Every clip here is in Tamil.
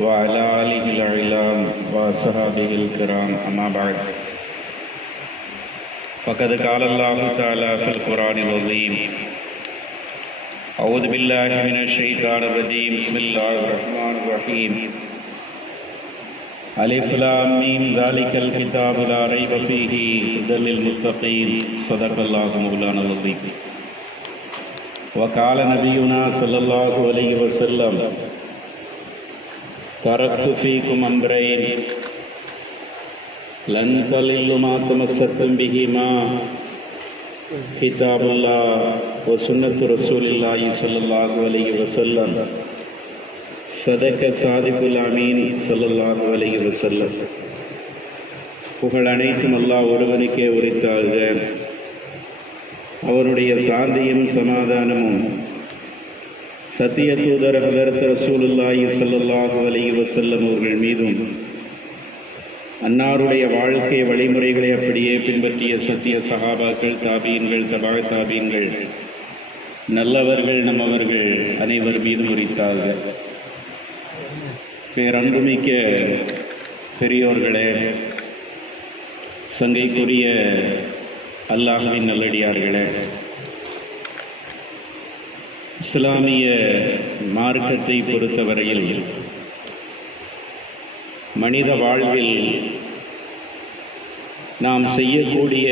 وعلى آله الأعلام وصحابه الكرام أما بعد فقد قال الله تعالى في القرآن العظيم أعوذ بالله من الشيطان الرجيم بسم الله الرحمن الرحيم ألف لام ميم ذلك الكتاب لا ريب فيه هدى للمتقين صدق الله مولانا العظيم وقال نبينا صلى الله عليه وسلم تركت فيكم أمرين لن تضلوا ما تمسكتم بهما كتاب الله وسنة رسول الله صلى الله عليه وسلم صدق صادق الأمين صلى الله عليه وسلم. புகழ் அனைத்தும் அல்லாஹ் ஒருவனுக்கே உரித்தாக. அவருடைய சாந்தியும் சமாதானமும் சத்திய தூதர் ஹதரத் ரசூலுல்லாஹி ஸல்லல்லாஹு அலைஹி வஸல்லம் அவர்கள் மீதும் அன்னாருடைய வாழ்க்கை வழிமுறைகளை அப்படியே பின்பற்றிய சத்திய சஹாபாக்கள், தாபீன்கள், தபா தாபீன்கள், நல்லவர்கள், நம்மவர்கள் அனைவர் மீதும் உரித்தார்கள். பேரன்புமிக்க பெரியோர்களே, சங்கைக்குரிய அல்லாஹ்வின் நல்லடியார்களே, இஸ்லாமிய மார்க்கத்தை பொறுத்தவரையில் மனித வாழ்வில் நாம் செய்யக்கூடிய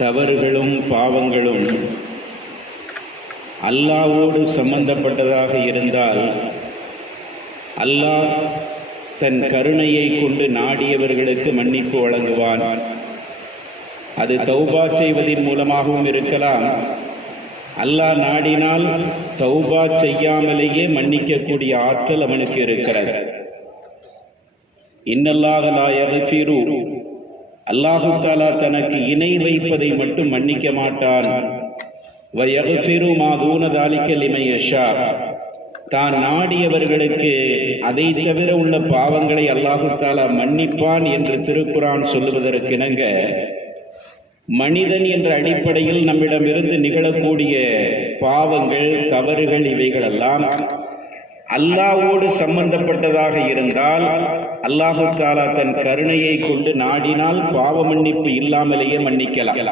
தவறுகளும் பாவங்களும் அல்லாஹ்வோடு சம்பந்தப்பட்டதாக இருந்தால் அல்லாஹ் தன் கருணையை கொண்டு நாடியவர்களுக்கு மன்னிப்பு வழங்குவான். அது தௌபா செய்வதன் மூலமாகவும் இருக்கலாம். அல்லாஹ் நாடினால் தௌபா செய்யாமலேயே மன்னிக்கக்கூடிய ஆற்றல் அவனுக்கு இருக்கிறது. இன்னல்லாஹ லா யக்ஃபிரு, அல்லாஹு தஆலா தனக்கு இணை வைப்பதை மட்டும் மன்னிக்க மாட்டான். வ யக்ஃபிரு மா தூன தாலிக லிமன் யஷா, தான் நாடியவர்களுக்கு அதை தவிர உள்ள பாவங்களை அல்லாஹு தஆலா மன்னிப்பான் என்று திருக்குர்ஆன் சொல்லுவதற்கிணங்க மனிதன் என்ற அடிப்படையில் நம்மிடமிருந்து நிகழக்கூடிய பாவங்கள், தவறுகள் இவைகளெல்லாம் அல்லாஹ்வோடு சம்பந்தப்பட்டதாக இருந்தால் அல்லாஹு தஆலா தன் கருணையை கொண்டு நாடினால் பாவ மன்னிப்பு இல்லாமலேயே மன்னிக்கலாம்.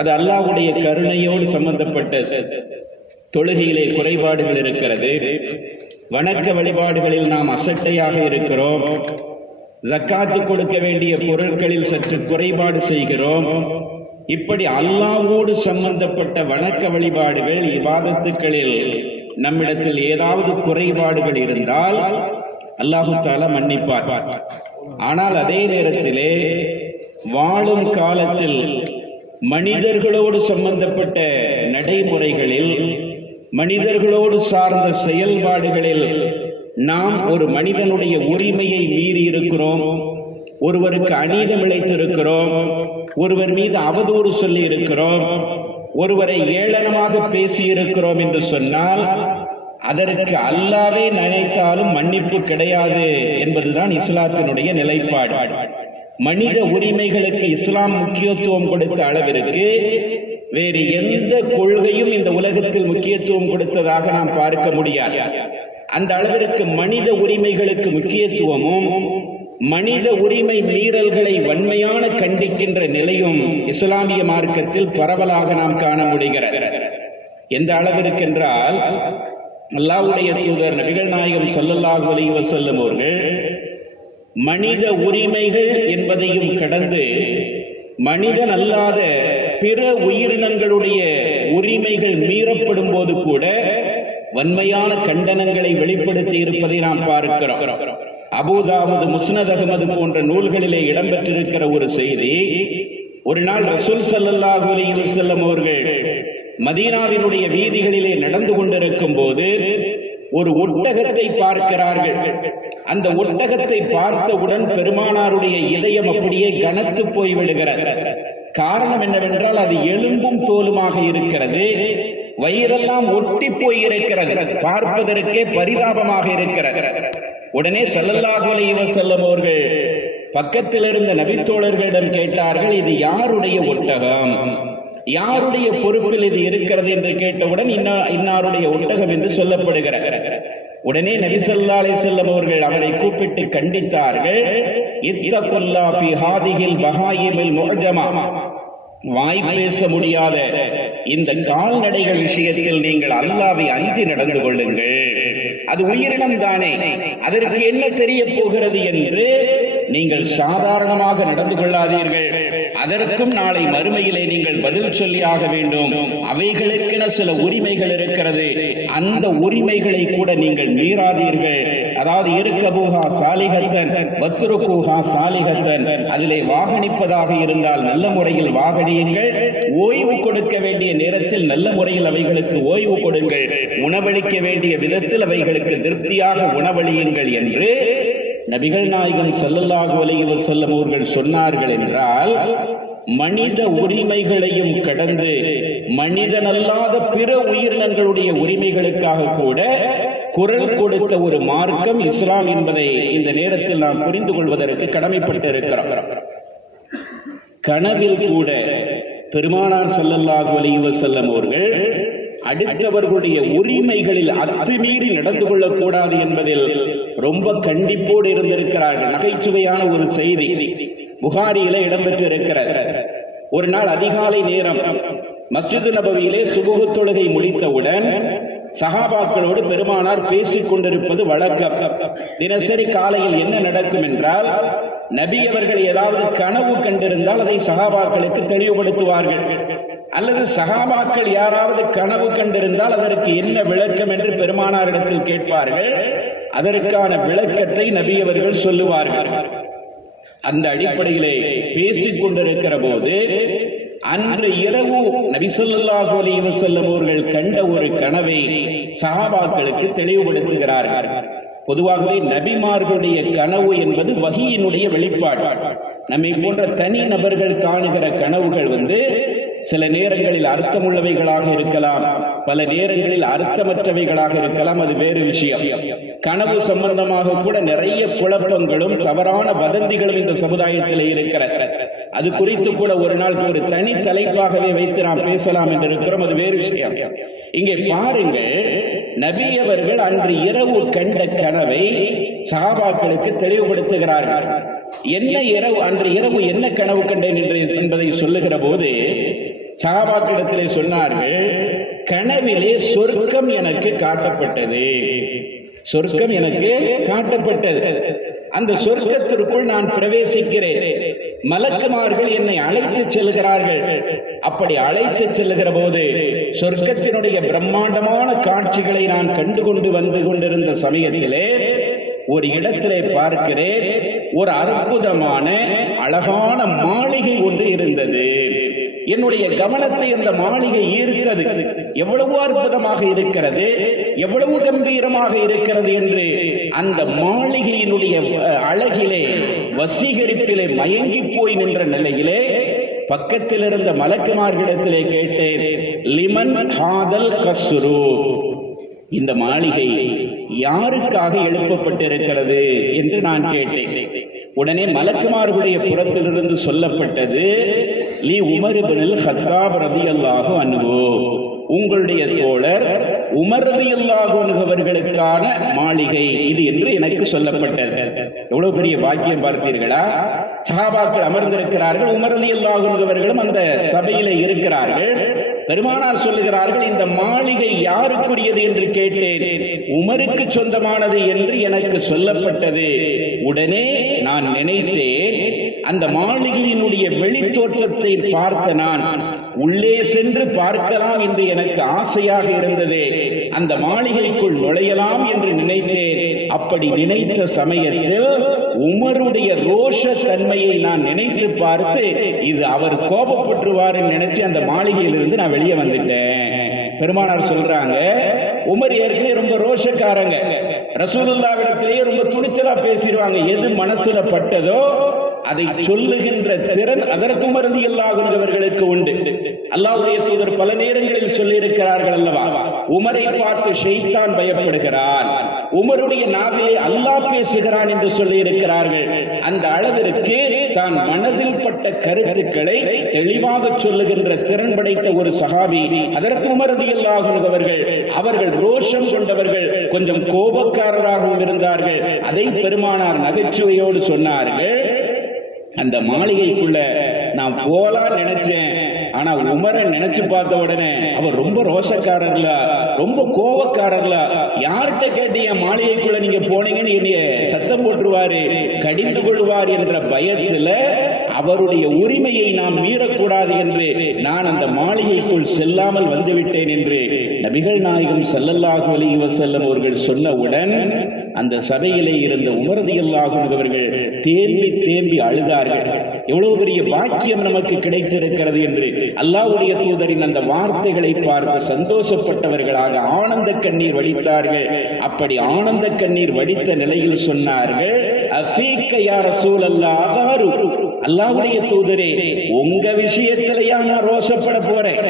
அது அல்லாஹ்வுடைய கருணையோடு சம்பந்தப்பட்டது. தொழுகையிலே குறைபாடுகள் இருக்கிறது, வணக்க வழிபாடுகளில் நாம் அசட்டையாக இருக்கிறோம், ஜக்காத்து கொடுக்க வேண்டிய பொருட்களில் சற்று குறைபாடு செய்கிறோம். இப்படி அல்லாஹ்வோடு சம்பந்தப்பட்ட வணக்க வழிபாடுகள், இபாதத்துக்களில் நம்மிடத்தில் ஏதாவது குறைபாடுகள் இருந்தால் அல்லாஹு தஆலா மன்னிப்பார். ஆனால் அதே நேரத்திலே வாழும் காலத்தில் மனிதர்களோடு சம்பந்தப்பட்ட நடைமுறைகளில், மனிதர்களோடு சார்ந்த செயல்பாடுகளில் நாம் ஒரு மனிதனுடைய உரிமையை மீறி இருக்கிறோம், ஒருவருக்கு அநீதம் இழைத்திருக்கிறோம், ஒருவர் மீது அவதூறு சொல்லி இருக்கிறோம், ஒருவரை ஏளனமாக பேசி இருக்கிறோம் என்று சொன்னால் அதற்கு அல்லாஹ்வே நினைத்தாலும் மன்னிப்பு கிடையாது என்பதுதான் இஸ்லாத்தினுடைய நிலைப்பாடு. மனித உரிமைகளுக்கு இஸ்லாம் முக்கியத்துவம் கொடுத்த அளவிற்கு வேறு எந்த கொள்கையும் இந்த உலகத்தில் முக்கியத்துவம் கொடுத்ததாக நாம் பார்க்க முடியாது. அந்த அளவிற்கு மனித உரிமைகளுக்கு முக்கியத்துவமும், மனித உரிமை மீறல்களை வன்மையான கண்டிக்கின்ற நிலையும் இஸ்லாமிய மார்க்கத்தில் பரவலாக நாம் காண முடிகிறது. எந்த அளவிற்கென்றால் அல்லாஹ்வுடைய தூதர் நபிகள் நாயகம் ஸல்லல்லாஹு அலைஹி வஸல்லம் அவர்கள் மனித உரிமைகள் என்பதையும் கடந்து மனிதன் அல்லாத பிற உயிரினங்களுடைய உரிமைகள் மீறப்படும் போது கூட வன்மையான கண்டனங்களை வெளிப்படுத்தி இருப்பதை நாம் பார்க்கிறோம். அபூதாவுத், முஸ்னத் அஹ்மது போன்ற நூல்களிலே இடம்பெற்றிருக்கிற ஒரு செய்தி, ஒரு நாள் ரசூல் ஸல்லல்லாஹு அலைஹி வஸல்லம் அவர்கள் மதீனாவினுடைய வீதிகளிலே நடந்து கொண்டிருக்கும் போது ஒரு ஒட்டகத்தை பார்க்கிறார்கள். அந்த ஒட்டகத்தை பார்த்தவுடன் பெருமானாருடைய இதயம் அப்படியே கனத்து போய் விடுகிறது. காரணம் என்னவென்றால் அது எலும்பும் தோலுமாக இருக்கிறது, வயிறெல்லாம் ஒட்டி போய் இருக்கிறது, பார்ப்பதற்கே பரிதாபமாக இருக்கிறது. உடனே ஸல்லல்லாஹு அலைஹி வஸல்லம் அவர்கள் பக்கத்தில் இருந்த நபித்தோழர்களிடம் கேட்டார்கள், இது யாருடைய ஒட்டகம், யாருடைய பொறுப்பில் இது இருக்கிறது என்று கேட்டவுடன் இன்னாருடைய ஒட்டகம் என்று சொல்லப்படுகிறது. உடனே நபி ஸல்லல்லாஹு அலைஹி வஸல்லம் அவர்கள் அவரை கூப்பிட்டு கண்டித்தார்கள். இத்தகுல்லா ஃபி ஹாதிஹில் பஹாயிமில் முஅஜமா, வாய் பேச முடியாத இந்த கால்நடைகள் விஷயத்தில் நீங்கள் அல்லாஹ்வை அஞ்சி நடந்து கொள்ளுங்கள். அது உயிரினம் தானே, அதற்கு என்ன தெரிய போகிறது என்று நீங்கள் சாதாரணமாக நடந்து கொள்ளாதீர்கள். அதற்கும் நாளை மறுமையிலே நீங்கள் பதில் சொல்லியாக வேண்டும். அவைகளுக்கென சில உரிமைகள் இருக்கிறது, அந்த உரிமைகளை கூட நீங்கள் மீறாதீர்கள். அதாவது இருக்கபூஹா சாலிகத்தன் வத்துருக்கூஹா சாலிகத்தன், அதிலே வாகனிப்பதாக இருந்தால் நல்ல முறையில் வாகனியுங்கள். ஓய்வு கொடுக்க வேண்டிய நேரத்தில் நல்ல முறையில் அவைகளுக்கு ஓய்வு கொடுங்கள். உணவளிக்க வேண்டிய விதத்தில் அவைகளுக்கு திருப்தியாக உணவளியுங்கள் என்று நபிகள் நாயகம் ஸல்லல்லாஹு அலைஹி வஸல்லம் அவர்கள் சொன்னார்கள். என்றால் மனித உரிமைகளையும் கடந்து மனிதனல்லாத பிற உயிரினங்களுடைய உரிமைகளுக்காக கூட குரல் கொடுத்த ஒரு மார்க்கம் இஸ்லாம் என்பதை இந்த நேரத்தில் நாம் புரிந்து கொள்வதற்கு கடமைப்பட்டு இருக்கிறோம். கனவில் கூட பெருமானார் ஸல்லல்லாஹு அலைஹி வஸல்லம் அவர்கள் அடுத்தவர்களுடைய உரிமைகளில் அத்துமீறி நடந்து கொள்ளக்கூடாது என்பதில் ரொம்ப கண்டிப்போடு இருந்திருக்கிறார்கள். நகைச்சுவையான ஒரு செய்தி புகாரியில இடம்பெற்று இருக்கிறது. ஒரு நாள் அதிகாலை நேரம் மஸ்ஜித் நபவியிலே சுபுஹ் தொழுகை முடித்தவுடன் சஹாபாக்களோடு பெருமானார் பேசிக் கொண்டிருப்பது வழக்கம். தினசரி காலையில் என்ன நடக்கும் என்றால், நபி அவர்கள் ஏதாவது கனவு கண்டிருந்தால் அதை சஹாபாக்களுக்கு தெளிவுபடுத்துவார்கள். அல்லது சஹாபாக்கள் யாராவது கனவு கண்டிருந்தால் அதற்கு என்ன விளக்கம் என்று பெருமானாரிடத்தில் கேட்பார்கள். அதற்கான விளக்கத்தை நபி அவர்கள் சொல்லுவார்கள். அந்த அடிப்படையிலே பேசிக் கொண்டிருக்கிற போது அன்று இரவு நபி ஸல்லல்லாஹு அலைஹி வஸல்லம் அவர்கள் கண்ட ஒரு கனவை சஹாபாக்களுக்கு தெளிவுபடுத்துகிறார்கள். பொதுவாகவே நபிமார்களுடைய கனவு என்பது வஹீயினுடைய வெளிப்பாடு. நம்மை போன்ற தனி நபர்கள் காணுகிற கனவுகள் சில நேரங்களில் அர்த்தமுள்ளவைகளாக இருக்கலாம், பல நேரங்களில் அர்த்தமற்றவைகளாக இருக்கலாம், அது வேறு விஷயம். கனவு சம்பந்தமாக கூட நிறைய குழப்பங்களும் தவறான வதந்திகளும் இந்த சமுதாயத்தில் இருக்கிறது. அது குறித்து கூட ஒரு நாளுக்கு ஒரு தனி தலைப்பாகவே வைத்து நாம் பேசலாம் என்று இருக்கிறோம், அது வேறு விஷயம். இங்கே பாருங்கள், நபி அவர்கள் அன்று இரவு கண்ட கனவை சஹாபாக்களுக்கு தெளிவுபடுத்துகிறார்கள். என்ன இரவு, அன்று இரவு என்ன கனவு கண்டேன் என்பதை சொல்லுகிற போது சஹாபாக்களிடத்திலே சொன்னார்கள், கனவிலே சொர்க்கம் எனக்கு காட்டப்பட்டது, சொர்க்கம் எனக்கு காட்டப்பட்டது. அந்த சொர்க்கத்திற்குள் நான் பிரவேசிக்கிறேன், மலக்குமார்கள் என்னை அழைத்து செல்கிறார்கள். அப்படி அழைத்து செல்லுகிற போது சொர்க்கத்தினுடைய பிரம்மாண்டமான காட்சிகளை நான் கண்டு வந்து கொண்டிருந்த சமயத்திலே ஒரு இடத்திலே பார்க்கிறேன், ஒரு அற்புதமான அழகான மாளிகை ஒன்று இருந்தது. என்னுடைய கவனத்தை அந்த மாளிகை ஈர்த்தது. எவ்வளவு அற்புதமாக இருக்கிறது, எவ்வளவு கம்பீரமாக இருக்கிறது என்று அந்த மாளிகையினுடைய அழகிலே வசீகரிப்பிலே மயங்கி போய் நின்ற நிலையிலே பக்கத்தில் இருந்த மலக்குமார்களிடத்திலே கேட்டேன், லிமன் ஹாதல் கஸ்ரு, இந்த மாளிகை யாருக்காக எழுப்பப்பட்டிருக்கிறது என்று நான் கேட்டேன். உடனே மலக்குமார்களுடைய புறத்திலிருந்து சொல்லப்பட்டது, லி உமர் இப்னுல் கத்தாப் ரலியல்லாஹு அன்ஹு, உங்களுடைய தோழர் உமர் ரலியல்லாஹு அன்ஹு அவர்களுக்கான மாளிகை இது என்று எனக்கு சொல்லப்பட்டது. எவ்வளவு பெரிய பாக்கியம் பார்த்தீர்களா? சஹாபாக்கள் அமர்ந்திருக்கிறார்கள், உமர் ரலியல்லாஹு அன்ஹு அவர்களும் அந்த சபையிலே இருக்கிறார்கள். பெருமானார் சொல்லுகிறார்கள், இந்த மாளிகை யாருக்குரியது என்று கேட்டேன். உமருக்கு சொந்தமானது என்று எனக்கு சொல்லப்பட்டது. உடனே நான் நினைத்தேன், அந்த மாளிகையினுடைய வெளித்தோற்றத்தை பார்த்த நான் உள்ளே சென்று பார்க்கலாம் என்று எனக்கு ஆசையாக இருந்தது. அந்த மாளிகைக்குள் நுழையலாம் என்று நினைத்தேன். அப்படி நினைத்த சமயத்தில் உமருடைய ரோஷ தன்மையை நான் நினைத்து பார்த்து, இது அவர் கோபப்பட்டுருவார் நினைச்சு அந்த மாளிகையிலிருந்து நான் வெளியே வந்துட்டேன். பெருமானார் சொல்றாங்க, உமர் ஏற்கனவே ரொம்ப ரோஷக்காரங்க, ரசூலுல்லாஹ்விடத்திலேயே ரொம்ப துணிச்சலா பேசிடுவாங்க. எது மனசுல பட்டதோ அதை சொல்லுகின்ற திறன் அதற்கு உமர் ரலியல்லாஹு அன்ஹு அவர்களுக்கு உண்டு. அல்லாஹ்வுடைய தூதர் பல நேரங்களில் சொல்லி இருக்கிறார்கள் அல்லவா, உமரை பார்த்து ஷைத்தான் பயப்படுகிறான், உமருடைய நாவிலே அல்லாஹ் பேசுகிறான் என்று சொல்லி இருக்கிறார்கள். அந்த அளவிற்கு தான் மனதில் பட்ட கருத்துக்களை தெளிவாக சொல்லுகின்ற திறன் படைத்த ஒரு சஹாபி ஹதரத் உமர் ரலியல்லாஹு அன்ஹு அவர்கள் ரோஷம் கொண்டவர்கள், கொஞ்சம் கோபக்காரராகவும் இருந்தார்கள். அதை பெருமானார் நகைச்சுவையோடு சொன்னார்கள், அந்த மாளிகைக்குள்ள நான் போலாம் நினைச்சேன், ஆனா உமரை நினைச்சு பார்த்த உடனே அவர் ரொம்ப ரோஷக்காரர்ல, ரொம்ப கோபக்காரர்ல, யார்கிட்ட கேட்டு என் மாளிகைக்குள்ள நீங்க போனீங்கன்னு என்னைய சத்தம் போட்டுருவாரு, கடிந்து கொள்வார் என்ற பயத்துல அவருடைய உரிமையை நாம் மீறக்கூடாது என்று நான் அந்த மாளிகைக்குள் செல்லாமல் வந்துவிட்டேன் என்று நபிகள் நாயகம் ஸல்லல்லாஹு அலைஹி வஸல்லம் அவர்கள் சொன்னவுடன் அந்த சபையிலே இருந்த உமர் ரலியல்லாஹு அன்ஹு அவர்கள் தேம்பி தேம்பி அழுதார்கள். எவ்வளவு பெரிய பாக்கியம் நமக்கு கிடைத்திருக்கிறது என்று அல்லாஹ்வுடைய தூதரின் அந்த வார்த்தைகளை பார்த்து சந்தோஷப்பட்டவர்களாக ஆனந்த கண்ணீர் வடித்தார்கள். அப்படி ஆனந்த கண்ணீர் வடித்த நிலையில் சொன்னார்கள், அஃபீக யா ரசூலல்லாஹ் அகரு, அல்லாஹ்வுடைய தூதரே, உங்க விஷயத்திலேயா நான் ரோஷப்பட போறேன்,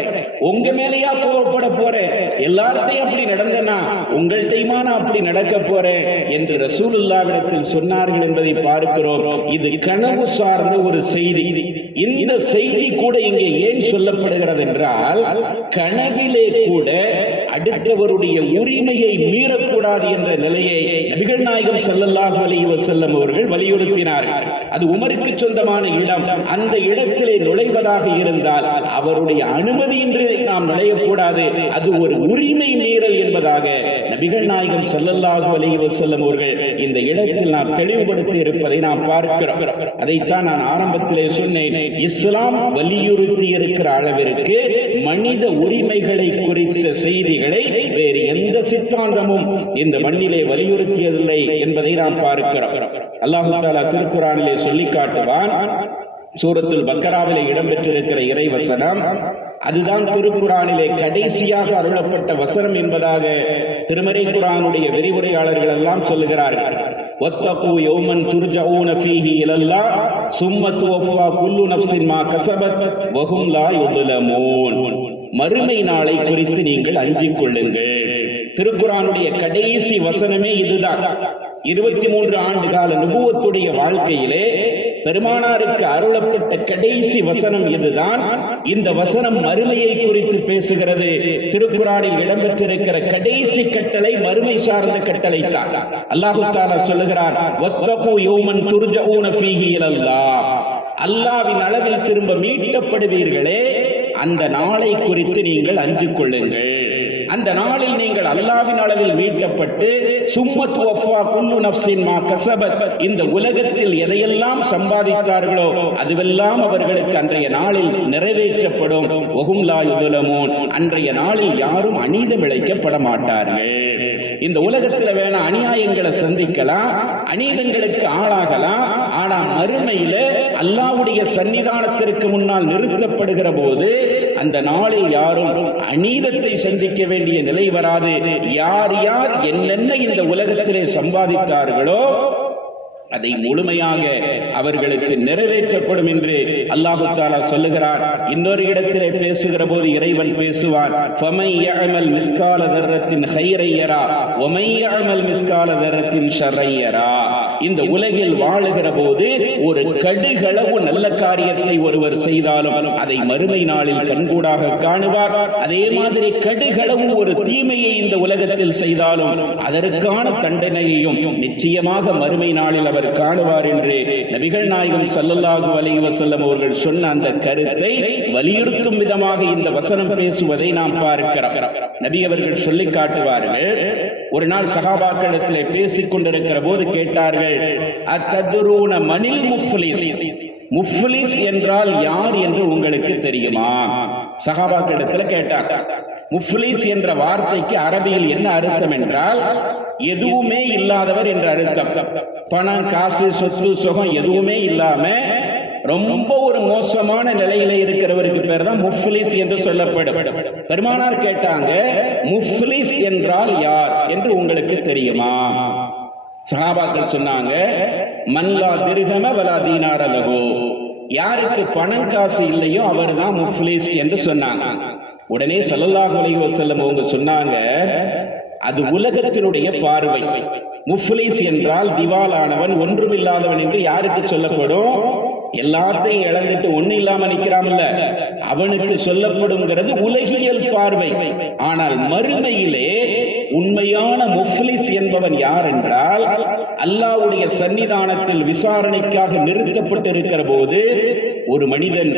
உங்க மேலேயா கோபப்பட போறேன், எல்லார்ட்டையும் அப்படி நடந்தனா உங்கள்கிட்டயுமா நான் அப்படி நடக்க போறேன் என்று ரசூலுல்லாஹ்விடத்தில் சொன்னார்கள் என்பதை பார்க்கிறோம். இது கனவு சார்ந்த ஒரு செய்தி. இந்த செய்தி கூட இங்கே ஏன் சொல்லப்படுகிறது என்றால், கனவிலே கூட அடுத்தவருடைய உரிமையை மீறக்கூடாது என்ற நிலையை நபிகள் நாயகம் ஸல்லல்லாஹு அலைஹி வஸல்லம் அவர்கள் வலியுறுத்தினார்கள். அது உமருக்கு சொந்தமான இடம், அந்த இடத்திலே நுழைவதாக இருந்தால் அவருடைய அனுமதியின்றி நாம் நுழையக்கூடாது, அது ஒரு உரிமை மீறல் என்பதாக நபிகள் நாயகம் ஸல்லல்லாஹு அலைஹி வஸல்லம் அவர்கள் இந்த இடத்தில் நாம் தெளிவுபடுத்தி இருப்பதை நாம் பார்க்கிறோம். அதைத்தான் நான் ஆரம்பத்திலே சொன்னேன், இஸ்லாம் வலியுறுத்தி இருக்கிற அளவிற்கு மனித உரிமைகளை குறித்த செய்திகளை வேறு எந்த சித்தாந்தமும் இந்த மண்ணிலே வலியுறுத்தியதில்லை என்பதை நாம் பார்க்கிறோம். அல்லாஹ் தஆலா திருக்குர்ஆனிலே சொல்லி காட்டுவான், சூரத்துல் பக்கராவிலே இடம்பெற்றிருக்கிற இறை வசனம், அதுதான் திருக்குர்ஆனிலே கடைசியாக அருளப்பட்ட வசனம் என்பதாக திருமறை குர்ஆனுடைய விரிவுரையாளர்கள் எல்லாம் சொல்லுகிறார்கள். வத்தகு யௌமன் துர்ஜஊன ஃபீஹி இலல்லாஹ் சும்ம துவஃபா குல்லு நஃப்ஸின் மா கஸபத் வஹும் லா யுظلمون. மறுமை நாளை குறித்து நீங்கள் அஞ்சிக் கொள்ளுங்கள். திருக்குர்ஆனுடைய கடைசி வசனமே இதுதான். 23 ஆண்டு கால நுபுவத்துடைய வாழ்க்கையிலே பெருமானாருக்கு அருளப்பட்ட கடைசி வசனம் இதுதான். இந்த வசனம் மறுமையை குறித்து பேசுகிறது. திருக்குர்ஆனில் இடம்பெற்றிருக்கிற கடைசி கட்டளை மறுமை சார்ந்த கட்டளை தான். அல்லாஹ் தஆலா சொல்லுகிறார், வத்தகு யௌமன் துர்ஜஊன ஃபீஹி இலல்லாஹ், அல்லாஹ்வின் அளவில் திரும்ப மீட்டப்படுவீர்களே, அந்த நாளை குறித்து நீங்கள் அஞ்சிக் கொள்ளுங்கள். அந்த நாளில் நீங்கள் அல்லாஹ்வின் அளவில் மீட்டப்பட்டு சும்மத் வஃபா குல்லு நஃப்ஸின் மா கஸபத், இந்த உலகத்தில் எதையெல்லாம் சம்பாதித்தார்களோ அதுவெல்லாம் அவர்களுக்கு அன்றைய நாளில் நிறைவேற்றப்படும். வஹும் லா யுظلمون, அன்றைய நாளில் யாரும் அநீதம் இழைக்கப்பட மாட்டார்கள். இந்த உலகத்தில் வேணா அநியாயங்களை சந்திக்கலாம், அநீதங்களுக்கு ஆளாகலாம், ஆனா மறுமையில அல்லாஹ்வுடைய சன்னிதானத்திற்கு முன்னால் நிறுத்தப்படுகிற போது அந்த நாளில் யாரும் அநீதத்தை சந்திக்க வேண்டிய நிலை வராது. யார் யார் என்னென்ன இந்த உலகத்திலே சம்பாதித்தார்களோ அதை முழுமையாக அவர்களுக்கு நிறைவேற்றப்படும் என்று அல்லாஹ் தஆலா சொல்லுகிறார். இன்னொரு இடத்திலே பேசுகிற போது இறைவன் பேசுவான், ஃபமை யஅமல் மிஸ்கால தர்ரத்தின் கைரை யரா வமை யஅமல் மிஸ்கால தர்ரத்தின் ஷர்ரை யரா. இந்த உலகில் வாழுகிற போது ஒரு கடுகளவு நல்ல காரியத்தை ஒருவர் செய்தாலும் அதை மறுமை நாளில் கண்கூடாக காணுவார். அதே மாதிரி கடுகளவு ஒரு தீமையை இந்த உலகத்தில் செய்தாலும் அதற்கான தண்டனையையும் நிச்சயமாக மறுமை நாளில் அவர் காணுவார் என்று நபிகள் நாயகம் ஸல்லல்லாஹு அலைஹி வஸல்லம் அவர்கள் சொன்ன அந்த கருத்தை வலியுறுத்தும் விதமாக இந்த வசனம் பேசுவதை நாம் பார்க்கிறோம். நபி அவர்கள் சொல்லி காட்டுவார்கள், ஒரு நாள் சஹாபாக்களிடத்திலே பேசிக் கொண்டிருக்கிற போது கேட்டார்கள், அத்ததுரூன மனில் முஃப்லிஸ், முஃப்லிஸ் என்றால் யார் என்று உங்களுக்கு தெரியுமா? சஹாபாக்களிடத்தில் கேட்டார். முஃப்லிஸ் என்ற வார்த்தைக்கு அரபியில் என்ன அர்த்தம் என்றால், எதுவுமே இல்லாதவர் என்ற அர்த்தம். பணம், காசு, சொத்து, சுகம் எதுவுமே இல்லாம ரொம்ப ஒரு மோசமான நிலையில இருக்கிறவருக்கு பேர் தான் முஃப்லிஸ் என்று சொல்லப்படும். பெருமானார் கேட்டாங்க, முஃப்லிஸ் என்றால் யார் என்று உங்களுக்கு தெரியுமா? சஹாபாக்கள் சொன்னாங்க, மன்லா திர்ஹம வலா தீனார லஹு, யாருக்கு பணம் காசு இல்லையோ அவர் தான் முஃப்லிஸ் என்று சொன்னாங்க. உடனே ஸல்லல்லாஹு அலைஹி வஸல்லம் அவங்க சொன்னாங்க, அது உலகத்தினுடைய பார்வை. முஃப்லிஸ் என்றால் திவாலானவன், ஒன்றுமில்லாதவன் என்று யாருக்கு சொல்லப்படும்? எல்லாத்தையும் இழந்துட்டு ஒண்ணு இல்லாம நிக்கிறான்ல, அவனுக்கு சொல்லப்படுங்கிறது உலகியல் பார்வை. ஆனால் மறுமையிலே உண்மையான முஃப்லிஸ் என்பவன் யார் என்றால், அல்லாஹ்வுடைய சன்னிதானத்தில் விசாரணைக்காக நிறுத்தப்பட்டிருக்கிற போது ஒரு மனிதன்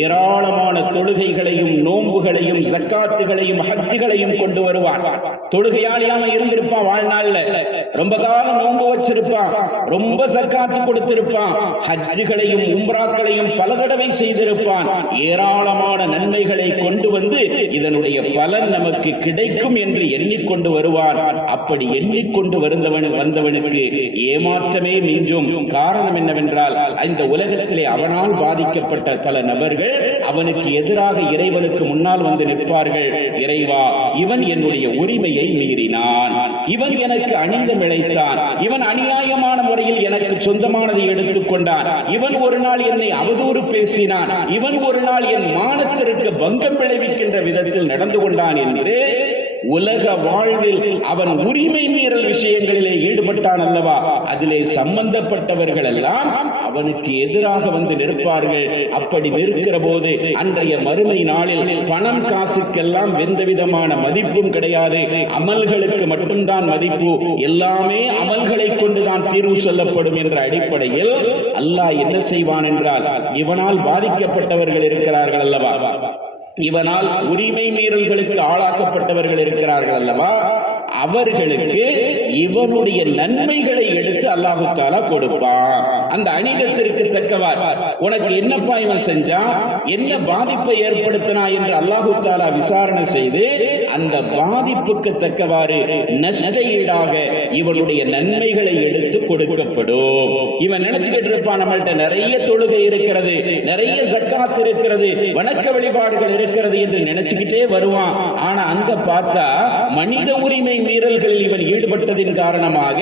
ஏராளமான தொழுகைகளையும் நோன்புகளையும் ஜக்காத்துகளையும் ஹஜ்ஜுகளையும் கொண்டு வருவான். தொழுகையாளியாம இருந்திருப்பான், வாழ்நாள்ல ரொம்ப காலம் நோன்பு வச்சிருப்பான், ரொம்ப ஜக்காத்து கொடுத்திருப்பான், ஹஜ்ஜுகளையும் உம்ராக்களையும் பல தடவை செய்திருப்பான், ஏராளமான நன்மைகளை கொண்டு வந்து இதனுடைய பலன் நமக்கு கிடைக்கும் என்று எண்ணிக்கொண்டு வருவான். அப்படி எண்ணிக்கொண்டு வந்தவனுக்கு ஏமாற்றமே மிஞ்சும். காரணம் என்னவென்றால், இந்த உலகத்திலே அவனால் பாதிக்கப்பட்ட பல நபர்கள் அவனுக்கு எதிராக இறைவனுக்கு முன்னால் வந்து நிற்பார்கள். இறைவா, இவன் என்னுடைய உரிமையை மீறினான், இவன் எனக்கு அநீதம் இழைத்தான், இவன் அநியாயமான முறையில் எனக்கு சொந்தமானதை எடுத்துக்கொண்டான், இவன் ஒரு நாள் என்னை அவதூறு பேசினான், இவன் ஒரு நாள் என் மானத்திற்கு பங்கம் விளைவிக்கின்ற விதத்தில் நடந்து கொண்டான் என்று உலக வாழ்வில் அவன் உரிமை மீறல் விஷயங்களிலே ஈடுபட்டான் அல்லவா, அதிலே சம்பந்தப்பட்டவர்கள் எல்லாம் அவனுக்கு எதிராக வந்து நிற்பார்கள். அப்படி நிற்கிற போது அன்றைய மறுமை நாளில் பணம் காசுக்கெல்லாம் எந்த விதமான மதிப்பும் கிடையாது, அமல்களுக்கு மட்டும்தான் மதிப்பு, எல்லாமே அமல்களை கொண்டுதான் தீர்வு சொல்லப்படும் என்ற அடிப்படையில் அல்லாஹ் என்ன செய்வான் என்றால், இவனால் பாதிக்கப்பட்டவர்கள் இருக்கிறார்கள் அல்லவா, இவனால் உரிமை மீறல்களுக்கு ஆளாக்கப்பட்டவர்கள் இருக்கிறார்கள் அல்லவா, அவர்களுக்கு இவனுடைய நன்மைகளை எடுத்து அல்லாஹு தஆலா கொடுப்பான். அந்த அநீதத்திற்கு தக்கவார் உனக்கு என்னப்பா இவன் செஞ்சான், என்ன பாதிப்பை ஏற்படுத்தினா என்று அல்லாஹு தஆலா விசாரணை செய்து அந்த பாதிப்புக்கு தக்கவாறு நஷ்ட ஈடாக இவனுடைய நன்மைகளை எடுத்து கொடுக்கப்படும். இவன் நினைச்சுக்கிட்டு இருப்பான், நம்மள்ட்ட நிறைய தொழுகை இருக்கிறது, நிறைய ஜக்காத் இருக்கிறது, வணக்க வழிபாடுகள் இருக்கிறது என்று நினைச்சுக்கிட்டே வருவான். ஆனா அங்க பார்த்தா மனித உரிமை மீறல்களில் இவன் ஈடுபட்டதின் காரணமாக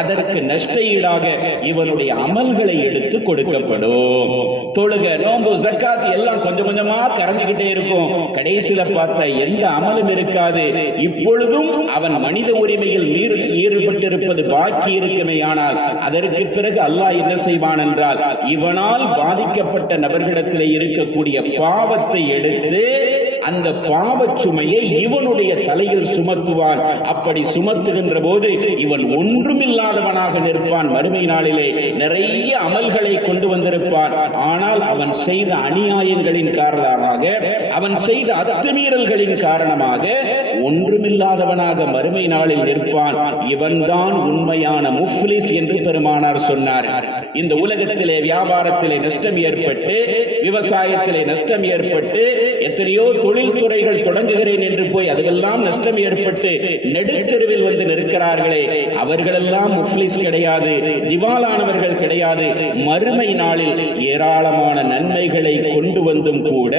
அதற்கு நஷ்ட ஈடாக இவனுடைய அமல்களை எடுத்து கொடுக்கப்படும். தொழுகை நோன்பு ஜக்காத் எல்லாம் கொஞ்சம் கொஞ்சமா கரைஞ்சுக்கிட்டே இருக்கும், கடைசியில பார்த்தா எந்த அமலும் இருக்காது. இப்பொழுதும் அவன் மனித உரிமையில் ஈடுபட்டிருப்பது பாக்கி இருக்குமே. ஆனால் அதற்கு பிறகு அல்லாஹ் என்ன செய்வான் என்றால், இவனால் பாதிக்கப்பட்ட நபர்களிடத்தில் இருக்கக்கூடிய பாவத்தை எடுத்து அந்த பாவச் சுமையை இவனுடைய தலையில் சுமத்துவான். அப்படி சுமத்துகின்ற போது இவன் ஒன்றுமில்லாதவனாக நிற்பான். மறுமை நாளிலே நிறைய அமல்களை கொண்டு வந்திருப்பான், ஆனால் அவன் செய்த அநியாயங்களின் காரணமாக, அவன் செய்த அத்துமீறல்களின் காரணமாக ஒன்றுமில்லாதவனாக மறுமை நாளில் நிற்பான். இவன்தான் உண்மையான முஃப்லிஸ் என்று பெருமானார் சொன்னார். இந்த உலகத்திலே வியாபாரத்திலே நஷ்டம் ஏற்பட்டு, விவசாயத்திலே நஷ்டம் ஏற்பட்டு, எத்தனையோ தொழில்துறைகள் தொடங்குகிறேன் என்று போய் அதுவெல்லாம் நஷ்டம் ஏற்பட்டு நெடுத்தெருவில் வந்து நிற்கிறார்களே, அவர்களெல்லாம் முஃப்லிஸ் கிடையாது, திவாலானவர்கள் கிடையாது. மறுமை நாளில் ஏராளமான நன்மைகளை கொண்டு வந்தும் கூட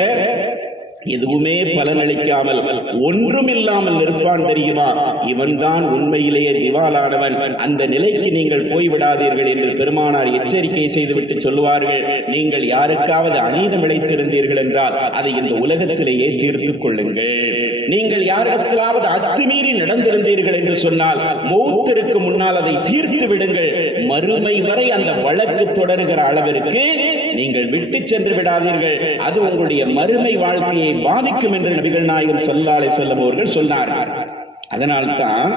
எதுவுமே பலனளிக்காமல் ஒன்றும் இல்லாமல் நிற்பான். தெரியுமா, இவன்தான் உண்மையிலேயே திவாலானவன். அந்த நிலைக்கு நீங்கள் போய்விடாதீர்கள் என்று பெருமானார் எச்சரிக்கை செய்துவிட்டு சொல்லுவார்கள், நீங்கள் யாருக்காவது அநீதம் இழைத்திருந்தீர்கள் என்றால் அதை இந்த உலகத்திலேயே தீர்த்துக் கொள்ளுங்கள். நீங்கள் யாரிடத்திலாவது அத்துமீறி நடந்திருந்தீர்கள் என்று சொன்னால் மௌத்திற்கு முன்னால் அதை தீர்த்து விடுங்கள். மறுமை வரை அந்த வழக்கு தொடருகிற அளவிற்கு நீங்கள் விட்டு சென்று விடாதீர்கள், அது உங்களுடைய மறுமை வாழ்க்கையை பாதிக்கும் என்று நபிகள் நாயகம் ஸல்லல்லாஹு அலைஹி வஸல்லம் அவர்கள் சொன்னார்கள். அதனால்தான்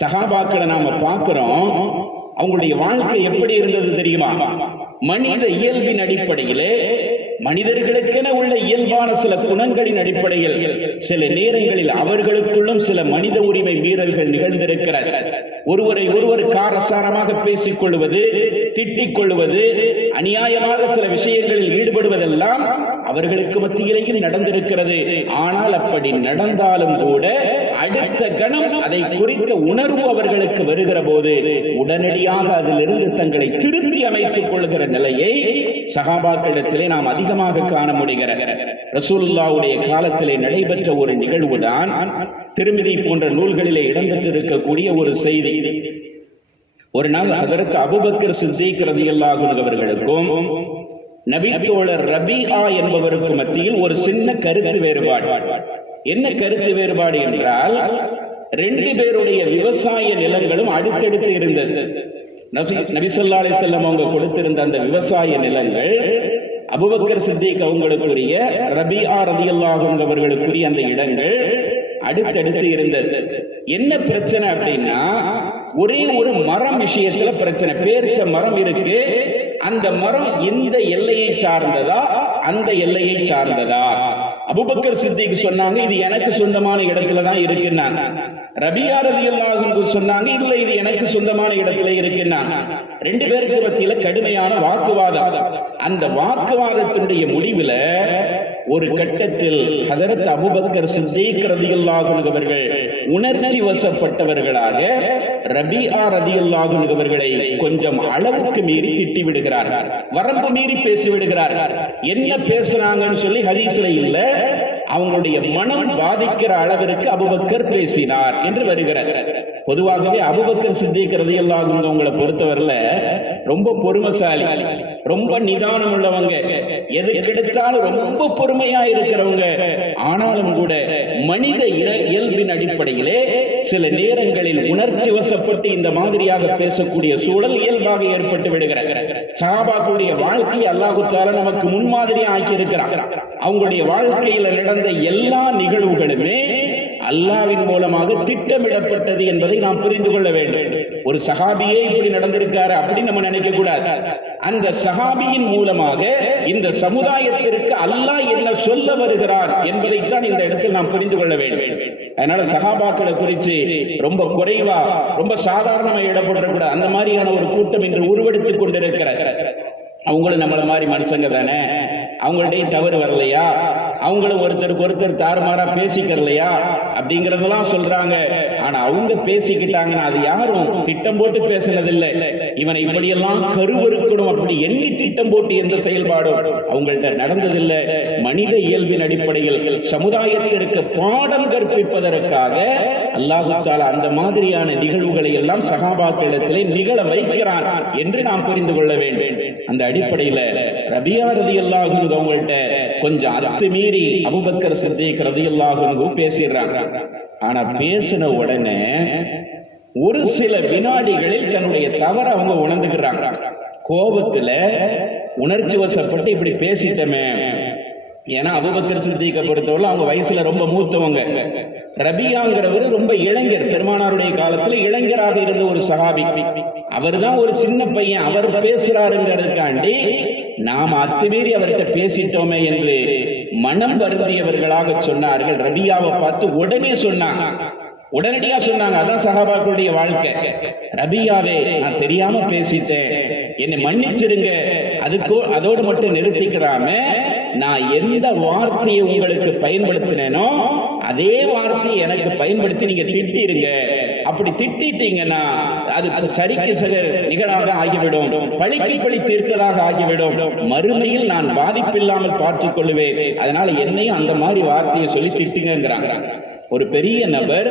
சஹாபாக்களை நாம பார்க்கிறோம், அவங்களுடைய வாழ்க்கை எப்படி இருந்தது தெரியுமா? மனித இயல்பின் அடிப்படையிலே, மனிதர்களுக்கென உள்ள இயல்பான சில குணங்களின் அடிப்படையில் சில நேரங்களில் அவர்களுக்குள்ளும் சில மனித உரிமை மீறல்கள் நிகழ்ந்திருக்கிறது. ஒருவரை ஒருவர் காரசாரமாக பேசிக் கொள்வது, திட்டிக் கொள்வது, அநியாயமாக சில விஷயங்களில் ஈடுபடுவதெல்லாம் அவர்களுக்கு மத்தியிலேயும் நடந்திருக்கிறது. ஆனால் அப்படி நடந்தாலும் கூட அடுத்த கணம் அதை குறித்த உணர்வு அவர்களுக்கு வருகிற போது உடனடியாக அதிலிருந்து தங்களை திருத்தி அமைத்துக் கொள்கிற நிலையை சஹாபாக்களிடத்திலே நாம் அதிகமாக காண முடிகிறது. ரசூலுல்லாஹ்வுடைய காலத்திலே நடைபெற்ற ஒரு நிகழ்வுதான் திருமிதி போன்ற நூல்களிலே இடம்பெற்றிருக்கக்கூடிய ஒரு செய்தி. ஒரு நாள் ஹதரத் அபூபக்கர் சித்திக் ரலியல்லாஹு அன்ஹு அவர்களுக்கும் நபித்தோழர் ரபீஆ என்பவருக்கு மத்தியில் ஒரு சின்ன கருத்து வேறுபாடு. என்ன கருத்து வேறுபாடு என்றால், 2 பேருடைய விவசாய நிலங்களும் அடுத்தடுத்து இருந்தது. நபி ஸல்லல்லாஹு அலைஹி வஸல்லம் அவங்க கொடுத்திருந்த அந்த விவசாய நிலங்கள் அபூபக்கர் சித்திக் அவங்களுக்குரிய, ரபியா ரலியல்லாஹு அன்ஹு அவர்களுக்குரிய அந்த இடங்கள் அடுத்தடுத்து இருந்தது. என்ன பிரச்சனை அப்படின்னா, ஒரே ஒரு மரம் விஷயத்துல பிரச்சனை. பேரிச்ச மரம் இருக்கு, அந்த மரம் இந்த எல்லையை சார்ந்ததா அந்த எல்லையை சார்ந்ததா? அபூபக்கர் சித்திக் சொன்னாங்க இது எனக்கு சொந்தமான இடத்துல தான் இருக்குன்னாங்க. ரபியா ரலியல்லாஹு அன்ஹு சொன்னாங்க இல்ல இது எனக்கு சொந்தமான இடத்துல இருக்குன்னாங்க. 2 பேருக்கு மத்தியில கடுமையான வாக்குவாதம். அந்த வாக்குவாதத்தினுடைய முடிவுல ஒரு கட்டத்தில் ஹதரத் அபூபக்கர் சித்திக் ரலியல்லாஹு அன்ஹு அவர்கள் உணர்ச்சி வசப்பட்டவர்களாக ரபியா ரலியல்லாஹு அன்ஹு அவர்களை கொஞ்சம் அளவுக்கு மீறி திட்டி விடுகிறார்கள், வரம்பு மீறி பேசி விடுகிறார்கள். என்ன பேசுறாங்கன்னு சொல்லி ஹதீஸ்ல இல்ல, அவங்களுடைய மனம் பாதிக்கிற அளவிற்கு அபூபக்கர் பேசினார் என்று வருகிறார். பொதுவாகவே அபூபக்கர் சித்திக் ரலியல்லாஹு அன்ஹு அவங்களை பொறுத்தவரையில ரொம்ப பொறுமைசாலி, ரொம்ப நிதானம் உள்ளவங்க, எதுக்கெடுத்தாலும் ரொம்ப பொறுமையா இருக்கிறவங்க. ஆனாலும் கூட மனித இயல்பின் அடிப்படையிலே சில நேரங்களில் உணர்ச்சி வசப்பட்டு இந்த மாதிரியாக பேசக்கூடிய சூழல் இயல்பாக ஏற்பட்டு விடுகிறார். சஹாபாக்களுடைய வாழ்க்கையை அல்லாஹ் தஆலா நமக்கு முன்மாதிரியா ஆக்கி இருக்கிறார். அவங்களுடைய வாழ்க்கையில நடந்த எல்லா நிகழ்வுகளுமே அல்லாஹ்வின் மூலமாக திட்டமிடப்பட்டது என்பதை நாம் புரிந்து கொள்ள வேண்டும். ஒரு சஹாபியே இப்படி நடந்திருக்காரு அப்படி நம்ம நினைக்க கூடாது. அந்த சஹாபியின் மூலமாக இந்த சமுதாயத்திற்கு அல்லாஹ் என்ன சொல்ல வருகிறார் என்பதைத்தான் இந்த இடத்தில் நாம் புரிந்து கொள்ள வேண்டும். அதனால சஹாபாக்களை குறித்து ரொம்ப குறைவா, ரொம்ப சாதாரணமா இடப்படக்கூடாது. அந்த மாதிரியான ஒரு கூட்டம் இன்று உருவெடுத்துக் கொண்டிருக்கிறார். அவங்களும் நம்மள மாதிரி மனுஷங்க தானே, அவங்கள்டையும் தவறு வரலையா, அவங்களும் ஒருத்தருக்கு ஒருத்தர் தாறுமாறா பேசிக்கிறலையா அப்படிங்கறதெல்லாம் சொல்றாங்க. ஆனா அவங்க பேசிக்கிட்டாங்கன்னா அது யாரும் திட்டம் போட்டு பேசினதில்லை. இவனை இப்படியெல்லாம் கருவறுக்கணும் அப்படி எண்ணி திட்டம் போட்டு எந்த செயல்பாடும் அவங்கள்ட்ட நடந்ததில்லை. மனித இயல்பின் அடிப்படையில் சமுதாயத்திற்கு பாடம் கற்பிப்பதற்காக அல்லாஹ் தஆலா அந்த மாதிரியான நிகழ்வுகளை எல்லாம் சஹாபாக்களிடத்திலே நிகழ வைக்கிறான் என்று நாம் புரிந்து கொள்ள வேண்டும். அந்த அடிப்படையில் ரபியா ரலியல்லாஹு அன்ஹு அவங்கள்ட்ட கொஞ்சம் அத்துமீறி அபூபக்கர் சித்திக் ரலியல்லாஹு அன்ஹு பேசிடுறாங்க. ஆனா பேசின உடனே ஒரு சில வினாடிகளில் தன்னுடைய தவறை அவங்க உணர்ந்துக்கிறாங்க. கோபத்துல உணர்ச்சி வசப்பட்டு இப்படி பேசிட்டமே. ஏன்னா அபூபக்கர் சித்திகை பொறுத்தவரை அவங்க வயசுல ரொம்ப மூத்தவங்க. ரபியாங்கிறவர் ரொம்ப இளைஞர், பெருமானாருடைய காலத்துல இளைஞராக இருந்த ஒரு சஹாபி. அவர் தான் ஒரு சின்ன பையன், அவர் பேசுறாருங்கிறதுக்காண்டி நாம அத்துமீறி அவர்கிட்ட பேசிட்டோமே என்று மனம் வருந்தியவர்களாக சொன்னார்கள். ரபியாவை பார்த்து உடனே சொன்னாங்க, உடனடியா சொன்னாங்க. அதான் சஹாபாக்களுடைய வாழ்க்கை. ரபியாவே நான் தெரியாம பேசிட்டேன், என்னை மன்னிச்சிருங்க. அதோடு மட்டும் நிறுத்திக்கிறாம நான் எந்த வார்த்தையை உங்களுக்கு பயன்படுத்தினேனோ அதே வார்த்தையை எனக்கு பயன்படுத்தி நீங்க திட்டிருங்க. அப்படி திட்டிட்டீங்கன்னா அது சரிக்கு சகர் நிகராக ஆகிவிடும், பழிக்கு பழி தீர்த்ததாக ஆகிவிடும். மறுமையில் நான் பாதிப்பில்லாமல் பார்த்துக் கொள்வேன். அதனால என்னையும் அந்த மாதிரி வார்த்தையை சொல்லி திட்டுங்கிறாங்க. ஒரு பெரிய நபர்,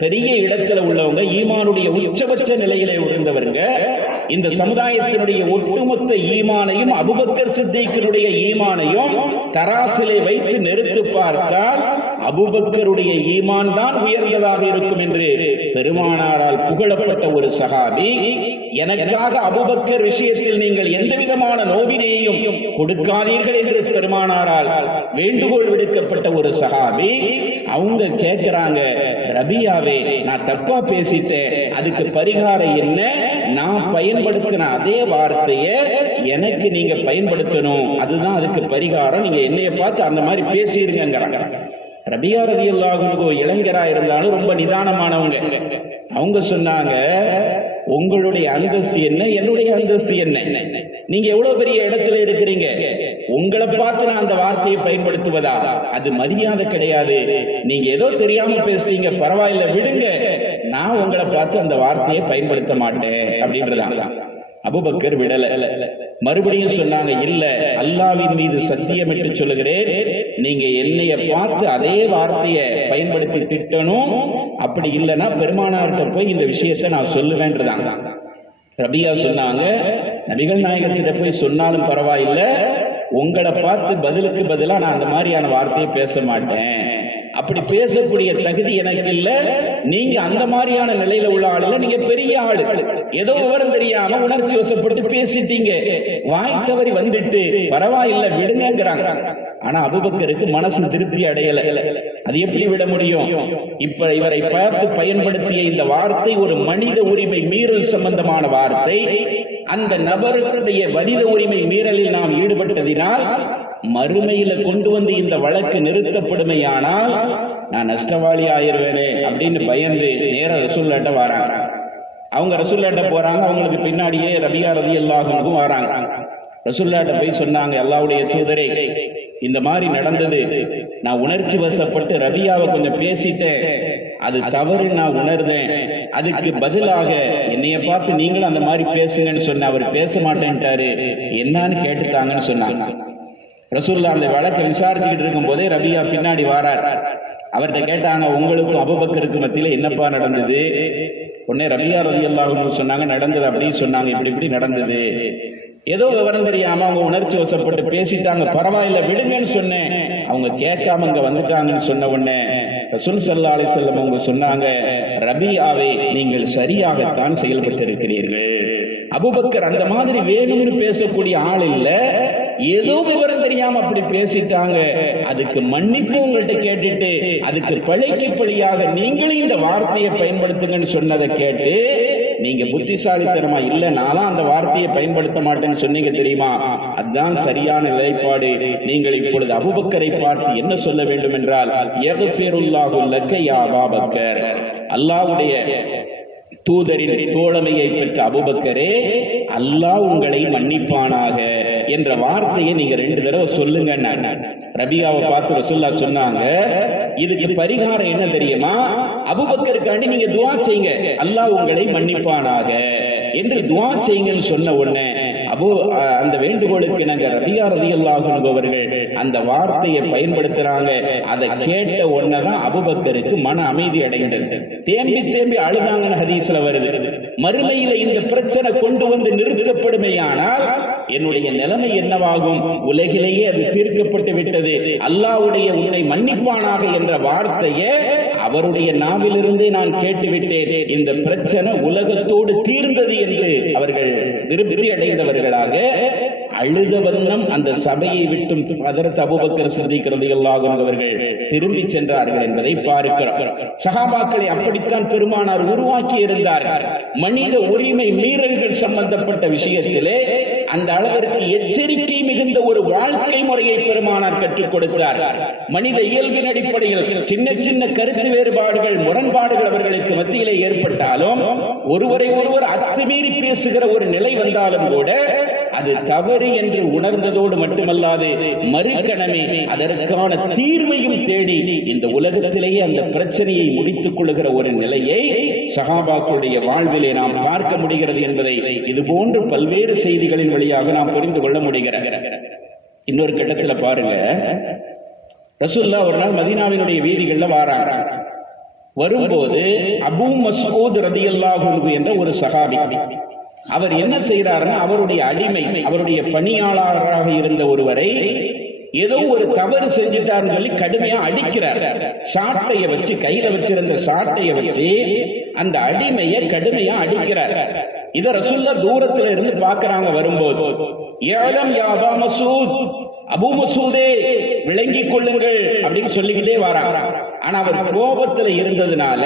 பெரிய இடத்துல உள்ளவங்க, ஈமானுடைய உச்சபட்ச நிலையிலே உயர்ந்தவங்க. இந்த சமுதாயத்தினுடைய ஒட்டுமொத்த ஈமானையும் அபூபக்கர் சித்திக்கினுடைய ஈமானையும் தராசிலே வைத்து நிறுத்து பார்த்தால் அபூபக்கருடைய ஈமான் தான் உயர்ந்ததாக இருக்கும் என்று பெருமானாரால் புகழப்பட்ட ஒரு சஹாபி, எனக்காக அபூபக்கர் விஷயத்தில் நீங்கள் எந்த விதமான நோவினையையும் கொடுக்காதீர்கள் என்று பெருமானாரால் வேண்டுகோள் விடுக்கப்பட்ட ஒரு சஹாபி, அவங்க கேட்கிறாங்க, ரபியாவே நான் தப்பா பேசிட்டேன், அதுக்கு பரிகாரம் என்ன? நான் பயன்படுத்தின அதே வார்த்தையை எனக்கு நீங்க பயன்படுத்தணும், அதுதான் அதுக்கு பரிகாரம். நீங்க என்னைய பார்த்து அந்த மாதிரி பேசிருங்கிறாங்க. ரபியா ரலியல்லாஹு அன்ஹு இளைஞரா இருந்தாலும் ரொம்ப நிதானமானவங்க. அவங்க சொன்னாங்க, உங்களுடைய அந்தஸ்து என்ன, என்னுடைய அந்தஸ்து என்ன? நீங்க எவ்வளவு பெரிய இடத்துல இருக்கிறீங்க, உங்களை பார்த்து நான் அந்த வார்த்தையை பயன்படுத்துவதா? அது மரியாதை கிடையாது. நீங்க ஏதோ தெரியாம பேசுறீங்க, பரவாயில்ல விடுங்க, நான் உங்களை பார்த்து அந்த வார்த்தையை பயன்படுத்த மாட்டேன் அப்படின்றதான். அபூபக்கர் விடல. மறுபடியும் சொன்னாங்க, இல்ல அல்லாஹ்வின் மீது சத்தியமிட்டு சொல்லுகிறேன், நீங்க என்னைய பார்த்து அதே வார்த்தையை பயன்படுத்தி திட்டணும், அப்படி இல்லைன்னா பெருமானார்கிட்ட போய் இந்த விஷயத்தை நான் சொல்லுவேன்றதாங்க. ரபியா சொன்னாங்க, நபிகள் நாயகத்திட்ட போய் சொன்னாலும் பரவாயில்லை, உங்களை பார்த்து பதிலுக்கு பதிலா நான் அந்த மாதிரியான வார்த்தையை பேச மாட்டேன். அப்படி பேசக்கூடிய தகுதி எனக்கு இல்ல. நீங்க அந்த மாதிரியான நிலையில உள்ள ஆள் இல்ல, நீங்க பெரிய ஆளு. ஏதோ விவரம் தெரியாம உணர்ச்சி வசப்பட்டு பேசிட்டீங்க, வாய் தவறி வந்துட்டு பரவாயில்லை விடுங்கிறாங்க. ஆனா அபூபக்கருக்கு மனசு திருப்தி அடையல. அது எப்படி விட முடியும்? இப்ப இவரை பார்த்து பயன்படுத்திய இந்த வார்த்தை ஒரு மனித உரிமை மீறல் சம்பந்தமான வார்த்தை. அந்த நபருடைய மனித உரிமை மீறலில் நாம் ஈடுபட்டதினால் மறுமையில கொண்டு வந்து இந்த வழக்கு நிறுத்தப்படுமையானால் நான் நஷ்டவாளி ஆயிருவேனே அப்படின்னு பயந்து நேர ரசூலுல்லாஹ்ட்ட வராங்க. அவங்க ரசூலுல்லாஹ்ட்ட போறாங்க. அவங்களுக்கு பின்னாடியே ரபியா ரலியல்லாஹு அன்ஹு வராங்க. ரசூலுல்லாஹ்ட்ட போய் சொன்னாங்க, அல்லாஹ்வுடைய தூதரே, இந்த மாதிரி நடந்தது. நான் உணர்ச்சி வசப்பட்டு ரபியாவை கொஞ்சம் பேசிட்டேன், அது தவறு நான் உணர்ந்தேன். அதுக்கு பதிலாக என்னைய பார்த்து நீங்களும் அந்த மாதிரி பேசுங்கன்னு சொன்ன. அவர் பேச மாட்டேன்ட்டாரு, என்னன்னு கேட்டுட்டாங்கன்னு சொன்னாங்க. ரசூலுல்லாஹ் அந்த வழக்கை விசாரிச்சுக்கிட்டு இருக்கும் போதே ரபியா பின்னாடி வாரார். அவர்கிட்ட கேட்டாங்க, உங்களுக்கும் அபூபக்கருக்கு மத்தியில் என்னப்பா நடந்தது? உடனே ரபியா ரலியல்லாஹு அன்ஹு சொன்னாங்க, நடந்தது அப்படின்னு சொன்னாங்க, இப்படி இப்படி நடந்தது. ஏதோ விவரம் தெரியாம அவங்க உணர்ச்சி வசப்பட்டு பேசிட்டாங்க, பரவாயில்ல விடுங்கன்னு சொன்னேன். அவங்க கேட்காம இங்க வந்துட்டாங்கன்னு சொன்ன உடனே ரசூல் ஸல்லல்லாஹு அலைஹி வஸல்லம் அவங்க சொன்னாங்க, ரபியாவே நீங்கள் சரியாகத்தான் செயல்பட்டு இருக்கிறீர்கள். அபூபக்கர் அந்த மாதிரி வேணும்னு பேசக்கூடிய ஆள் இல்ல, ஏதோ விவரம் தெரியாம அப்படி பேசிட்டாங்க, அதுக்கு மன்னிப்பு உங்கள்கிட்ட கேட்டுட்டு அதுக்கு பழிக்கு பழியாக நீங்களும் இந்த வார்த்தையை பயன்படுத்துங்கன்னு சொன்னதை கேட்டு நீங்க புத்திசாலித்தனமா இல்ல, நானும் அந்த வார்த்தையை பயன்படுத்த மாட்டேன்னு சொன்னீங்க தெரியுமா? அதுதான் சரியான நிலைப்பாடு. நீங்கள் இப்பொழுது அபூபக்கரை பார்த்து என்ன சொல்ல வேண்டும் என்றால், யக்ஃபிருல்லாஹு லக்க யா அபூபக்கர், அல்லாஹ்வுடைய தூதரின் தோழமையை பெற்ற அபூபக்கரே, அல்லாஹ் உங்களை மன்னிப்பானாக என்ற வார்த்தையை நீங்க 2 தடவை சொல்லுங்க. ரபியாவை பார்த்து ரசூலுல்லாஹ் சொன்னாங்க, இதுக்கு பரிகாரம் என்ன தெரியுமா? அபூபக்கருக்காண்டி நீங்க துஆ செய்யுங்க, அல்லாஹ் உங்களை மன்னிப்பானாக என்று துஆ செய்யுங்கன்னு சொன்ன உடனே அந்த வேண்டுகோளுக்கு நாங்க ரபியா ரலியல்லாஹு அன்ஹு அவர்கள் அந்த வார்த்தையை பயன்படுத்துறாங்க. அதை கேட்ட உடனே தான் அபூபக்கருக்கு மன அமைதி அடைந்தது. தேம்பி தேம்பி அழுதாங்கன்னு ஹதீஸ்ல வருது. மறுமையில இந்த பிரச்சனை கொண்டு வந்து நிறுத்தப்படுமையானால் என்னுடைய நிலைமை என்னவாகும்? உலகிலேயே அது தீர்க்கப்பட்டு விட்டது, அல்லாஹ்வுடைய உன்னை மன்னிப்பானாக என்ற வார்த்தையை அவருடைய நாவிலிருந்தே நான் கேட்டுவிட்டேன், இந்த பிரச்சனை உலகத்தோடு தீர்ந்தது என்று அவர்கள் திருப்தி அடைந்தவர்களாக அழுத வண்ணம் அந்த சபையை விட்டும் ஹஜ்ரத் அபூபக்கர் சித்திக் ரலியல்லாஹு அன்ஹு அவர்கள் திரும்பி சென்றார்கள் என்பதை பார்க்கிறோம். சஹாபாக்களை அப்படித்தான் பெருமானார் உருவாக்கி இருந்தார். மனித உரிமை மீறல்கள் சம்பந்தப்பட்ட விஷயத்திலே அந்த அளவிற்கு எச்சரிக்கை மிகுந்த ஒரு வாழ்க்கை முறையை பெருமானார் கற்றுக் கொடுத்தார். மனித இயல்பின் அடிப்படையில் சின்ன சின்ன கருத்து வேறுபாடுகள், முரண்பாடுகள் அவர்களுக்கு மத்தியிலே ஏற்பட்டாலும், ஒருவரை ஒருவர் அத்துமீறி பேசுகிற ஒரு நிலை வந்தாலும் கூட அது தவறு என்று உணர்ந்ததோடு மட்டுமல்லாது மறுகணமே அதற்கான தீர்வையும் தேடி இந்த உலகத்திலேயே அந்த பிரச்சனையை முடித்துக் கொள்ளுகிற ஒரு நிலையை சஹாபாக்களுடைய வாழ்விலே நாம் பார்க்க முடிகிறது என்பதை இது போன்று பல்வேறு செய்திகளின் வழியாக நாம் புரிந்து கொள்ள முடிகிறது. இன்னொரு கட்டத்தில் பாருங்க, ரசூலுல்லாஹ் ஒரு நாள் மதீனாவினுடைய வீதிகள்ல வாராங்க. வரும்போது அபூ மஸ்ஊத் ரலியல்லாஹு அன்ஹு என்ற ஒரு சஹாபி, அவர் என்ன செய்கிறார்னா, அவருடைய அடிமை, அவருடைய பணியாளராக இருந்த ஒருவரை ஏதோ ஒரு தவறு செஞ்சிட்டார்னு சொல்லி கடுமையா அடிக்கிறார். சாட்டையை வச்சு, கையில வச்சிருந்த சாட்டையை வச்சு அந்த அடிமையை கடுமையா அடிக்கிறார். இத ரசூலுல்லாஹ் தூரத்துல இருந்து பார்க்கறாங்க. வரும்போது ஏலம் யா அபா மஸ்ஊத், அபூ மஸ்ஊதே விளங்கிக் கொள்ளுங்கள் அப்படின்னு சொல்லிக்கிட்டே வராங்க. ஆனா அவர் கோபத்துல இருந்ததுனால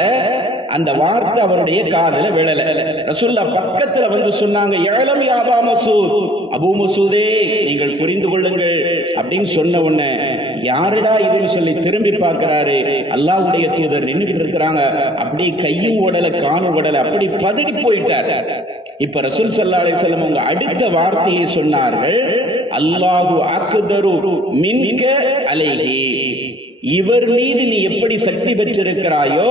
அந்த வார்த்தை அவருடைய காதுல விழல. ரசூலுல்லாஹ் பக்கத்துல வந்து சொன்னாங்க, ஏலம் யா அபா மஸ்ஊத், அபூ மஸ்ஊதே நீங்கள் புரிந்து கொள்ளுங்கள் அப்படின்னு சொன்ன உடனே யாருடா இதுன்னு சொல்லி திரும்பி பார்க்கிறாரு. அல்லாஹ்வுடைய தூதர் நின்றுட்டு இருக்கிறாங்க. அப்படி கையும் உடல காலும் உடல, அப்படி பதறி போயிட்டார். இப்ப ரசூல் ஸல்லல்லாஹு அலைஹி வஸல்லம் அவங்க அடுத்த வார்த்தையை சொன்னார்கள், அல்லாஹு அக்பரு மின்க அலைஹி, இவர் மீது நீ எப்படி சக்தி பெற்றிருக்கிறாயோ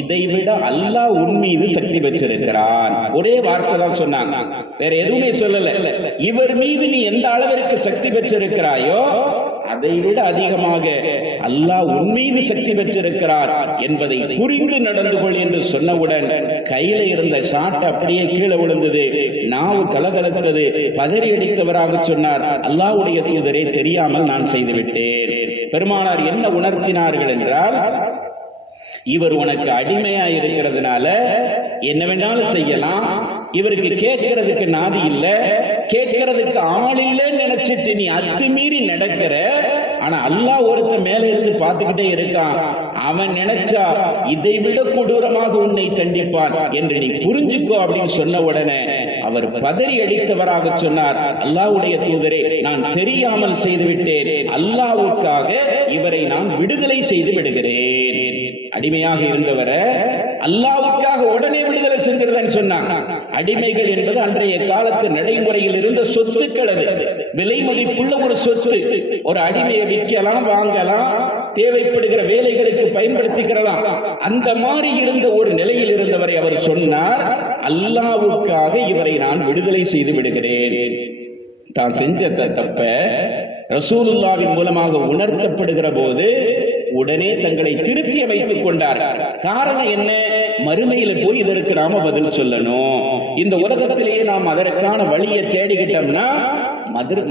இதைவிட அல்லாஹ் உன் மீது சக்தி பெற்றிருக்கிறான். ஒரே வார்த்தை தான் சொன்னாங்க, வேற எதுவுமே சொல்லல. இவர் மீது நீ எந்த அளவிற்கு சக்தி பெற்றிருக்கிறாயோ அதை விட அதிகமாக அல்லாஹ் உன் மீது சக்தி பெற்றிருக்கிறார் என்பதை புரிந்து நடந்து கொள் என்று சொன்னவுடன் கையில இருந்த சாட்டை அப்படியே கீழே விழுந்தது. நாவு தளதளத்தது. பதறி அடித்தவராக சொன்னார், அல்லாஹ்வுடைய தூதரே தெரியாமல் நான் செய்துவிட்டேன். பெருமானார் என்ன உணர்த்தினார்கள் என்றால், இவர் உனக்கு அடிமையா இருக்கிறதுனால என்ன வேணாலும் செய்யலாம், இவருக்கு கேட்கறதுக்கு நாதி இல்ல, கேட்கறதுக்கு ஆள் இல்லைன்னு நினைச்சிட்டு நீ அத்துமீறி நடக்கிற. ஆனா அல்லாஹ் ஒருத்த மேல இருந்து பார்த்துக்கிட்டே இருக்கான், அவன் நினைச்சா இதை விட கொடூரமாக உன்னை தண்டிப்பான் என்று நீ புரிஞ்சுக்கோ அப்படின்னு சொன்ன உடனே அவர் பதறி அடித்தவராக சொன்னார், அல்லாஹ்வுடைய தூதரே, நான் தெரியாமல் செய்துவிட்டேன், அல்லாஹ்வுக்காக இவரை நான் விடுதலை செய்து விடுகிறேன். அடிமையாக இருந்தவரை அல்லாஹ்வுக்காக உடனே விடுதலை செஞ்சிருந்தேன்னு சொன்னாங்க. அடிமைகள் என்பது அன்றைய காலத்து நடைமுறையில் இருந்த சொத்துக்கள், அது விலை மதிப்புள்ள ஒரு சொத்து. ஒரு அடிமையை விற்கலாம், வாங்கலாம், தேவைப்படுகிற வேலைகளுக்கு பயன்படுத்திக்கலாம். அந்த மாதிரி இருந்த ஒரு நிலையில் இருந்தவரை அவர் சொன்னார், அல்லாஹ்வுக்காக இவரை நான் விடுதலை செய்து விடுகிறேன். தான் செஞ்ச தப்ப ரசூலுல்லாஹ்வின் மூலமாக உணர்த்தப்படுகிற போது உடனே தங்களை திருத்தி அமைத்துக் கொண்டார். காரணம் என்ன? மறுமையில போய் இதற்கு நாம பதில் சொல்லணும். இந்த உலகத்திலேயே நாம் அதற்கான வழியை தேடிக்கிட்டோம்னா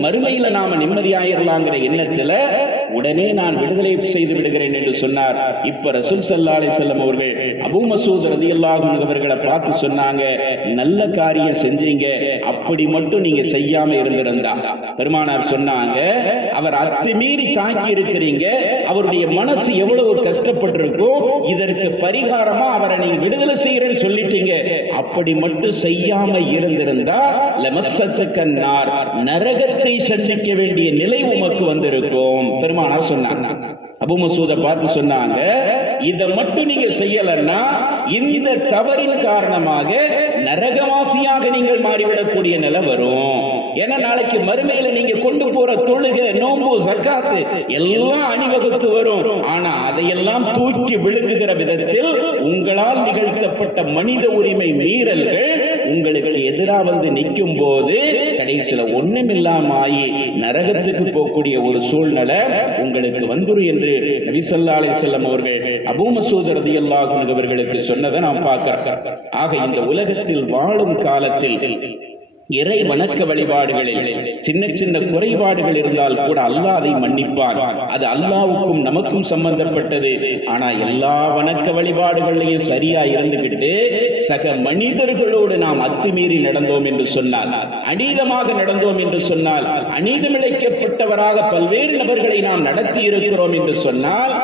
மறுமையில நாம நிம்மதியாயிரலாங்கிற எண்ணத்துல உடனே நான் விடுதலை செய்து விடுகிறேன் என்று சொன்னார். இப்ப ரசூல் ஸல்லல்லாஹு அலைஹி வஸல்லம் அவர்கள் அபூ மஸ்ஊத் ரலியல்லாஹு அன்ஹு அவர்களை பார்த்து சொன்னாங்க, நல்ல காரியம் செஞ்சீங்க, அப்படி மட்டும் நீங்க செய்யாம இருந்திருந்தா. பெருமானார் சொன்னாங்க, அவர் அத்துமீறி தாக்கி இருக்கிறீங்க, அவருடைய மனசு எவ்வளவு கஷ்டப்பட்டிருக்கும், இதற்கு பரிகாரமா அவரை நீங்க விடுதலை செய்யறேன்னு சொல்லிட்டீங்க, அப்படி மட்டும் செய்யாம இருந்திருந்தா லமஸ்ஸத்துக்கன்னார், நரகத்தை சந்திக்க வேண்டிய நிலை உமக்கு வந்திருக்கும். பெருமானார் சொன்னாங்க. அபூ மஸ்ஊத பார்த்து சொன்னாங்க, இதை மட்டும் நீங்க செய்யலன்னா இந்த தவறின் காரணமாக நரகவாசியாக நீங்கள் மாறிவிடக்கூடிய நிலை வரும். ஏன்னா நாளைக்கு மறுமையில நீங்க கொண்டு போற தொழுகை, நோன்பு, ஜக்காத்து எல்லாம் அணிவகுத்து வரும். ஆனா அதையெல்லாம் தூக்கி விழுங்குகிற விதத்தில் உங்களால் நிகழ்த்தப்பட்ட மனித உரிமை மீறல்கள் உங்களுக்கு எதிராக வந்து நிற்கும் போது கடைசியில ஒண்ணுமில்லாம ஆகி நரகத்துக்கு போகக்கூடிய ஒரு சூழ்நிலை உங்களுக்கு வந்துரும் என்று நபி ஸல்லல்லாஹு அலைஹி வஸல்லம் அவர்கள் அபூ மஸ்ஊத் ரலியல்லாஹு அன்ஹு அவர்களுக்கு சொன்னதை நாம் பார்க்கிறோம். ஆக இந்த உலகத்தில் வாழும் காலத்தில் இறை வணக்க வழிபாடுகளில் சின்ன சின்ன குறைபாடுகள் இருந்தால் கூட அல்லாஹ் அதை மன்னிப்பான். அது அல்லாஹ்வுக்கும் நமக்கும் சம்பந்தப்பட்டது. ஆனா எல்லா வணக்க வழிபாடுகளையும் சரியா இருந்துகிட்டு சக மனிதர்களோடு நாம் அத்துமீறி நடந்தோம் என்று சொன்னால், அநீதமாக நடந்தோம் என்று சொன்னால், அநீதமிழைக்கப்பட்டவராக பல்வேறு நபர்களை நாம் நடத்தி இருக்கிறோம் என்று சொன்னால்,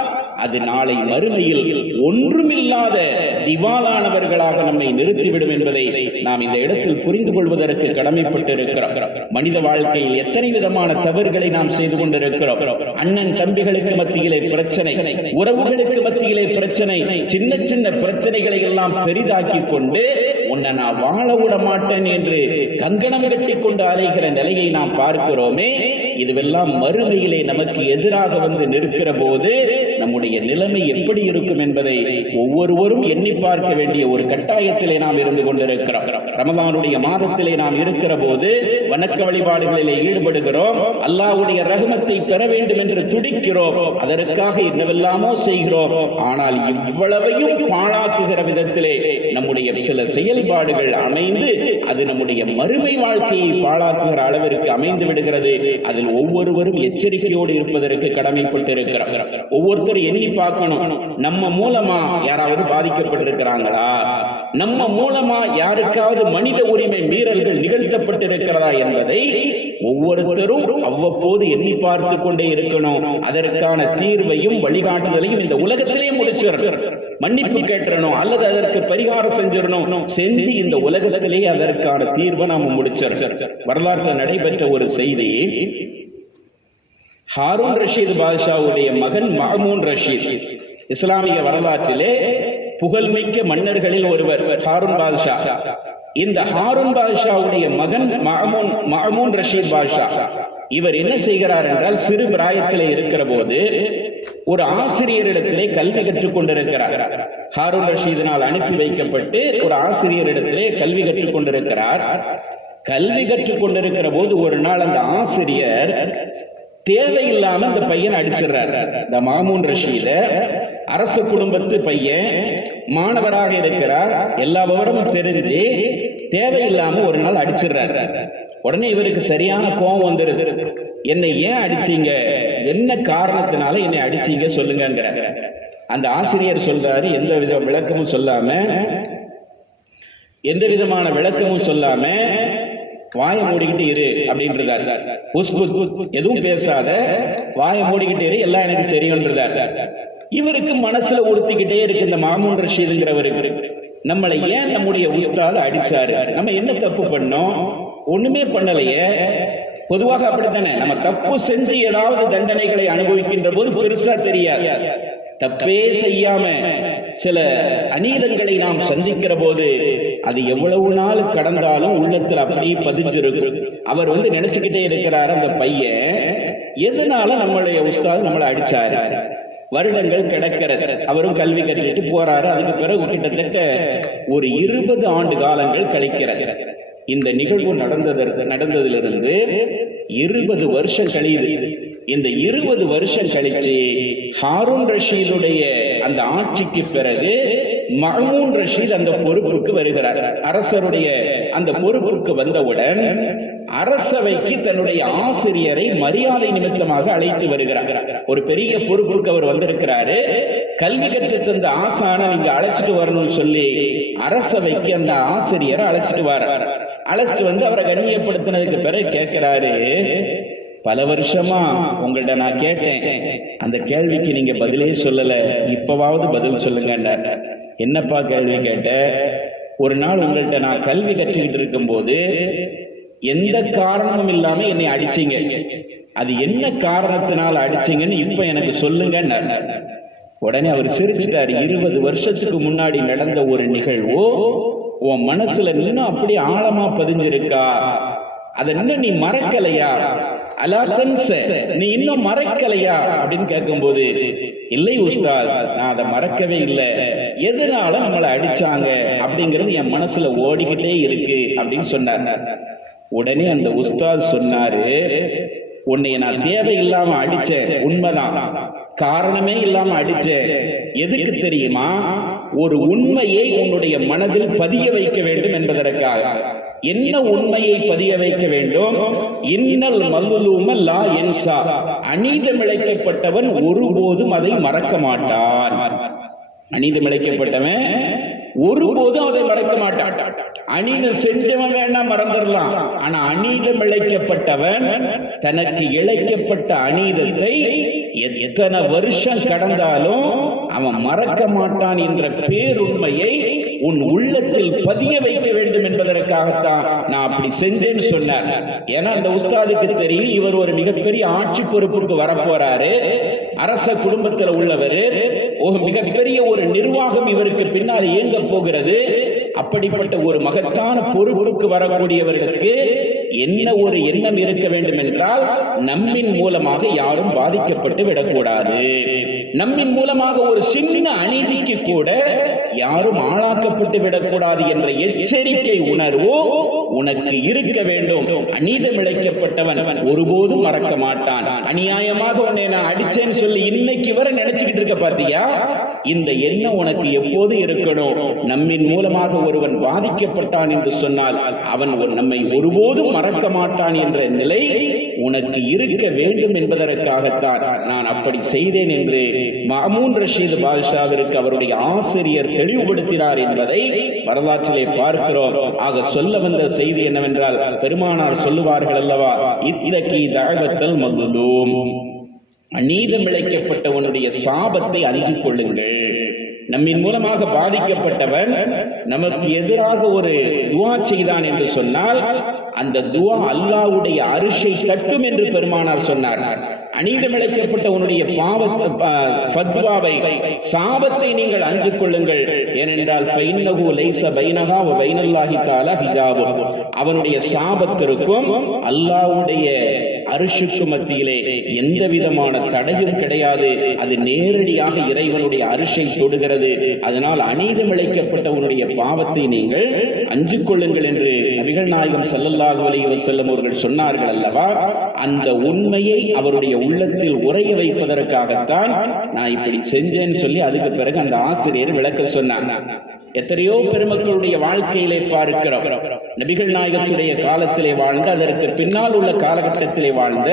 அது நாளை மறுமையில் ஒன்றுமில்லாத திவாலானவர்களாக நம்மை நிறுத்திவிடும் என்பதை நாம் இந்த இடத்தில் புரிந்து கொள்வதற்கு கடமைப்பட்டு இருக்கிறோம். மனித வாழ்க்கையில் எத்தனை விதமான தவறுகளை நாம் செய்து கொண்டிருக்கிறோம். அண்ணன் தம்பிகளுக்கு மத்தியிலே பிரச்சனை, உறவுகளுக்கு மத்தியிலே பிரச்சனை, சின்ன சின்ன பிரச்சனைகளை எல்லாம் பெரிதாக்கி கொண்டு உன்னை நான் வாழ விட மாட்டேன் என்று கங்கணம் கட்டி கொண்டு அலைகிற நிலையை நாம் பார்க்கிறோமே. இதுவெல்லாம் மறுமையிலே நமக்கு எதிராக வந்து நிற்கிற போது நம்முடைய நிலைமை எப்படி இருக்கும் என்பதை ஒவ்வொருவரும் எண்ணி பார்க்க வேண்டிய ஒரு கட்டாயத்திலே நாம் இருந்து கொண்டிருக்கிறோம். ரமலானுடைய மாதத்திலே நாம் இருக்கிற போது வணக்க வழிபாடுகளிலே ஈடுபடுகிறோம், அல்லாஹ்வுடைய ரஹ்மத்தை பெற வேண்டும் என்று துடிக்கிறோம், அதற்காக என்னவெல்லாமோ செய்கிறோம். ஆனால் இவ்வளவையும் பாழாக்குகிற விதத்திலே நம்முடைய சில செயல்பாடுகள் அமைந்து அது நம்முடைய மறுமை வாழ்க்கையை பாழாக்குகிற அளவிற்கு அமைந்து விடுகிறது. அதில் ஒவ்வொருவரும் எச்சரிக்கையோடு இருப்பதற்கு கடமைப்பட்டு இருக்கிறோம். ஒவ்வொருத்தரும் எண்ணி பார்க்கணும், நம்ம மூலமா யாராவது பாதிக்கப்பட்டிருக்கிறாங்களா, நம்ம மூலமா யாருக்காவது மனித உரிமை மீறல்கள் நிகழ்த்தப்பட்டிருக்கிறதா என்பதை ஒவ்வொருத்தரும் அவ்வப்போது எண்ணி பார்த்து கொண்டே இருக்கணும். அதற்கான தீர்வையும் வழிகாட்டுதலையும் இந்த உலகத்திலே முடிச்சிடணும். மன்னிப்பு கேட்டணும் அல்லது அதற்கு பரிகாரம் செஞ்சிடணும். செஞ்சு இந்த உலகத்திலே அதற்கான தீர்வை நாம முடிச்சிடணும். வரலாற்றில் நடைபெற்ற ஒரு செய்தி, ஹாரூன் ரஷீத் பாதுஷாவுடைய மகன் மாமூன் ரஷீத், இஸ்லாமிய வரலாற்றிலே புகழ்மிக்க மன்னர்களில் ஒருவர் ஹாரூன் பாதுஷா. இந்த ஹாரூன் பாதுஷாவுடைய மகன் மாமூன் ரஷீத் பாதுஷா இவர் என்ன செய்கிறார் என்றால், சிறு பிராயத்திலே இருக்கிற போது ஒரு ஆசிரியரிடத்திலே கல்வி கற்றுக் கொண்டிருக்கிறார். ஹாரூன் ரஷீதினால் அனுப்பி வைக்கப்பட்டு ஒரு ஆசிரியரிடத்திலே கல்வி கற்றுக் கொண்டிருக்கிறார். கல்வி கற்றுக் கொண்டிருக்கிற போது ஒரு நாள் அந்த ஆசிரியர் தேவையில்லாம அந்த பையன் அடிச்சிடறார். இந்த மாமூன் ரஷீத அரச குடும்பத்து பையன், மாணவராக இருக்கிறார், எல்லா விவரமும் தெரிஞ்சு தேவையில்லாம ஒரு நாள் அடிச்சிடறார். உடனே இவருக்கு சரியான கோபம் வந்துருது. என்னை ஏன் அடிச்சீங்க என்ன காரணத்தினால என்னை அடிச்சீங்க சொல்லுங்கிற. அந்த ஆசிரியர் சொல்றாரு, எந்த வித விளக்கமும் சொல்லாம, எந்த விதமான விளக்கமும் சொல்லாம வாயை மூடிக்கிட்டு இரு அப்படின்றதார். எதுவும் பேசாத, வாயை மூடிக்கிட்டு இரு, எல்லாம் எனக்கு தெரியும்ன்றதார். இவருக்கு மனசுல உறுத்திக்கிட்டே இருக்கு இந்த மாமூன் ரஷீதுங்கிறவருக்கு, நம்மளை ஏன் நம்முடைய உஸ்தாத் அடிச்சாரு, நம்ம என்ன தப்பு பண்ணோம், ஒண்ணுமே பண்ணலையே. பொதுவாக அப்படித்தானே, நம்ம தப்பு செஞ்சு ஏதாவது தண்டனைகளை அனுபவிக்கின்ற போது பெருசா தெரியாது. தப்பே செய்யாம சில அநீதங்களை நாம் சந்திக்கிற போது அது எவ்வளவு நாள் கடந்தாலும் உள்ளத்தில் அப்படியே பதிஞ்சிருக்கு. அவர் நினைச்சுக்கிட்டே இருக்கிறார், அந்த பையன் எதனால நம்மளுடைய உஸ்தாத் நம்மளை அடிச்சாரு. வருடங்கள் கிடக்கிறது, அவரும் கல்வி கற்றுட்டு போறாரு. அதுக்கு பிறகு கிட்டத்தட்ட ஒரு 20 ஆண்டு காலங்கள் கழிக்கிறது. இந்த நிகழ்வு நடந்ததிலிருந்து 20 வருஷம் கழியுது. இந்த 20 வருஷம் கழிச்சு ஹாரூன் ரஷீதுடைய அந்த ஆட்சிக்கு பிறகு மாமூன் ரஷீத் அந்த பொறுப்புக்கு வருகிறார். அரசருடைய அந்த பொறுப்புக்கு வந்தவுடன் அரசவைக்கு தன்னுடைய ஆசிரியரை மரியாதை நிமித்தமாக அழைத்து வருகிறார். ஒரு பெரிய பொறுப்புக்கு அவர் வந்திருக்கிறாரு. கல்வி கற்று தந்த ஆசான நீங்க அழைச்சிட்டு வரணும்னு சொல்லி அரசவைக்கு அந்த ஆசிரியரை அழைச்சிட்டு அவரை கண்ணியப்படுத்தினதுக்கு பிறகு கேட்கிறாரு, பல வருஷமா உங்கள்ட்ட நான் கேட்டேன், அந்த கேள்விக்கு நீங்க பதிலே சொல்லல, இப்பவாவது பதில் சொல்லுங்க. என்னப்பா கேள்வி கேட்ட? ஒரு நாள் உங்கள்ட்ட நான் கல்வி கற்றுக்கிட்டு இருக்கும் போது எந்த காரணமும் இல்லாம என்னை அடிச்சீங்க, அது என்ன காரணத்தினால அடிச்சீங்கன்னு இப்ப எனக்கு சொல்லுங்க. உடனே அவர் சிரிச்சிட்டாரு. 20 வருஷத்துக்கு முன்னாடி நடந்த ஒரு நிகழ்வோ உன் மனசுல இன்னும் அப்படி ஆழமா பதிஞ்சிருக்கா, அதை இன்னும் நீ மறக்கலையா, நீ இன்னும் மறக்கலையா அப்படின்னு கேட்கும்போது, இல்லை உஸ்தாத், நான் அதை மறக்கவே இல்லை, எதனால நம்மளை அடிச்சாங்க அப்படிங்கிறது என் மனசுல ஓடிக்கிட்டே இருக்கு அப்படின்னு சொன்னார். உடனே அந்த உஸ்தாத் சொன்னாரு, உன்னை நான் தேவையில்லாம அடிச்சேன், உண்மைதான், காரணமே இல்லாம அடிச்சேன். எதுக்கு தெரியுமா? ஒரு உண்மையை உன்னுடைய மனதில் பதிய வைக்க வேண்டும் என்பதற்காக. என்ன உண்மையை பதிய வைக்க வேண்டும்? இன்னல் மல்லுலூம லா யன்சா, அநீதமிழைக்கப்பட்டவன் ஒருபோதும் அதை மறக்க மாட்டான். அநீதமிழைக்கப்பட்டவன் ஒருபோதும் அதை மறக்க மாட்டான். அநீதம் செஞ்சவன் வேணா மறந்துடலாம், ஆனா அநீதம் இழைக்கப்பட்டவன் தனக்கு இழைக்கப்பட்ட அநீதத்தை எத்தனை வருஷம் கடந்தாலும் அவன் மறக்க மாட்டான் என்ற பேருண்மையை உன் உள்ளத்தில் பதிய வைக்க வேண்டும் என்பதற்காகத்தான் நான் அப்படி செஞ்சேன்னு சொன்னார். ஏன்னா அந்த உஸ்தாதுக்கு தெரியும், இவர் ஒரு மிகப்பெரிய ஆட்சி பொறுப்புக்கு வரப்போறாரு, அரச குடும்பத்தில் உள்ளவர், ஒரு மிகப்பெரிய ஒரு நிர்வாகம் இவருக்கு பின்னால் இயங்க போகிறது. அப்படிப்பட்ட ஒரு மகத்தான பொறுப்புக்கு வரக்கூடியவர்களுக்கு என்ன ஒரு எண்ணம் இருக்க வேண்டும் என்றால், நம்மின் மூலமாக யாரும் பாதிக்கப்பட்டு விடக்கூடாது, நம்மின் மூலமாக ஒரு சின்ன அநீதிக்கு கூட யாரும் ஆளாக்கப்பட்டு விடக்கூடாது என்ற எச்சரிக்கை உணர்வு உனக்கு இருக்க வேண்டும். அநீதம் இழைக்கப்பட்டவன் ஒருபோதும் மறக்க மாட்டான். அநியாயமாக உன்னை நான் அடிச்சேன்னு சொல்லி இன்னைக்கு வரை நினைச்சுக்கிட்டு இருக்க பாத்தியா, இந்த எண்ணம் உனக்கு எப்போது இருக்கணும். நம்மின் மூலமாக ஒருவன் பாதிக்கப்பட்டான் என்று சொன்னால் அவன் நம்மை ஒருபோதும் மறக்க மாட்டான் என்ற நிலை உனக்கு இருக்க வேண்டும் என்பதற்காகத்தான் நான் அப்படி செய்தேன் என்று மாமூன் ரஷீத் பாதுஷாவிற்கு அவருடைய ஆசிரியர் தெளிவுபடுத்தினார் என்பதை வரலாற்றிலே பார்க்கிறோம். ஆக சொல்ல வந்த செய்தி என்னவென்றால், பெருமானார் சொல்லுவார்கள் அல்லவா, இத்தகி தஅவத்தல் மظلوم, அநீதம் இழைக்கப்பட்டவனுடைய சாபத்தை அஞ்சிக் கொள்ளுங்கள். நம்மின் மூலமாக பாதிக்கப்பட்டவன் நமக்கு எதிராக ஒரு துஆ செய்தான் என்று சொன்னால் அந்த துஆ அல்லாஹ்வுடைய அரிஷை தட்டும் என்று பெருமானார் சொன்னார். அநீதமிழைக்கப்பட்ட உன்னுடைய ஃபத்வாவை, சாபத்தை நீங்கள் அஞ்சிக் கொள்ளுங்கள். ஏனென்றால் ஃபைன்னஹு லைஸ பைனஹா வ பைனல்லாஹி தஆலா ஹிஜாபுன், அவனுடைய சாபத்திற்கும் அல்லாஹ்வுடைய அரிஷுக்கு மத்தியிலே எந்த விதமான தடையும் கிடையாது. அது நேரடியாக இறைவனுடைய அரிஷை தொடுகிறது. அதனால் அநீதமிழைக்கப்பட்டவனுடைய பாவத்தை நீங்கள் அஞ்சிக் கொள்ளுங்கள் என்று நபிகள் நாயகம் ஸல்லல்லாஹு அலைஹி வஸல்லம் அவர்கள் சொன்னார்கள் அல்லவா. அந்த உண்மையை அவருடைய உள்ளத்தில் உறைய வைப்பதற்காகத்தான் நான் இப்படி செஞ்சேன்னு சொல்லி அதுக்கு பிறகு அந்த ஆசிரியர் விளக்க சொன்னார். எத்தனையோ பெருமக்களுடைய வாழ்க்கையிலே பார்க்கிறோம், நபிகள் நாயகத்துடைய காலத்திலே வாழ்ந்த, அதற்கு பின்னால் உள்ள காலகட்டத்திலே வாழ்ந்த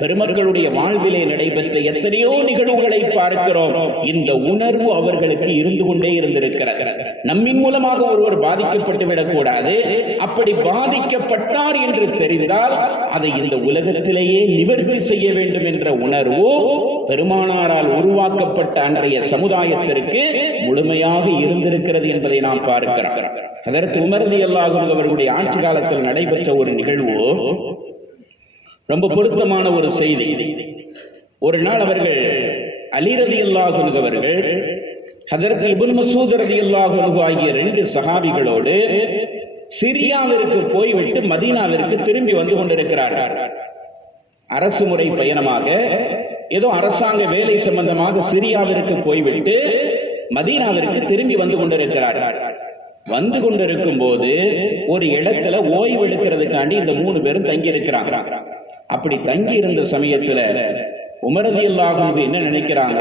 பெருமக்களுடைய வாழ்விலே நடைபெற்ற எத்தனையோ நிகழ்வுகளை பார்க்கிறோம். இந்த உணர்வு அவர்களுக்கு இருந்து கொண்டே இருந்திருக்கிறது. நம்மின் மூலமாக ஒருவர் பாதிக்கப்பட்டு விடக்கூடாது. அப்படி பாதிக்கப்பட்டார் என்று தெரிந்தால் அதை இந்த உலகத்திலேயே நிவர்த்தி செய்ய வேண்டும் என்ற உணர்வு பெருமானாரால் உருவாக்கப்பட்ட அன்றைய சமுதாயத்திற்கு முழுமையாக இருந்திருக்கிறது என்பதை நாம் பார்க்கிறோம். ஹதரத் உமர் ரலியல்லாஹு அன்ஹு அவர்களுடைய ஆட்சி காலத்தில் நடைபெற்ற ஒரு நிகழ்வு ரொம்ப பொருத்தமான ஒரு செய்தி. ஒரு நாள் அவர்கள் அலி ரலியல்லாஹு அன்ஹு அவர்கள் ஹதரத் இப்னு மஸ்ஊத் ரலியல்லாஹு அன்ஹு ஆகிய 2 சஹாபிகளோடு சிரியாவிற்கு போய்விட்டு மதீனாவிற்கு திரும்பி வந்து கொண்டிருக்கிறார்கள். அரசு முறை பயணமாக, ஏதோ அரசாங்க வேலை சம்பந்தமாக சிரியாவிற்கு போய்விட்டு மதீனாவிற்கு திரும்பி வந்து கொண்டிருக்கிறார்கள். வந்து கொண்டிருக்கும் போது ஒரு இடத்துல ஓய்வு எடுக்கிறதுக்காண்டி இந்த 3 பேரும் தங்கி இருக்கிறாங்க. அப்படி தங்கி இருந்த சமயத்துல உமர் ரலியல்லாஹு அன்ஹு என்ன நினைக்கிறாங்க,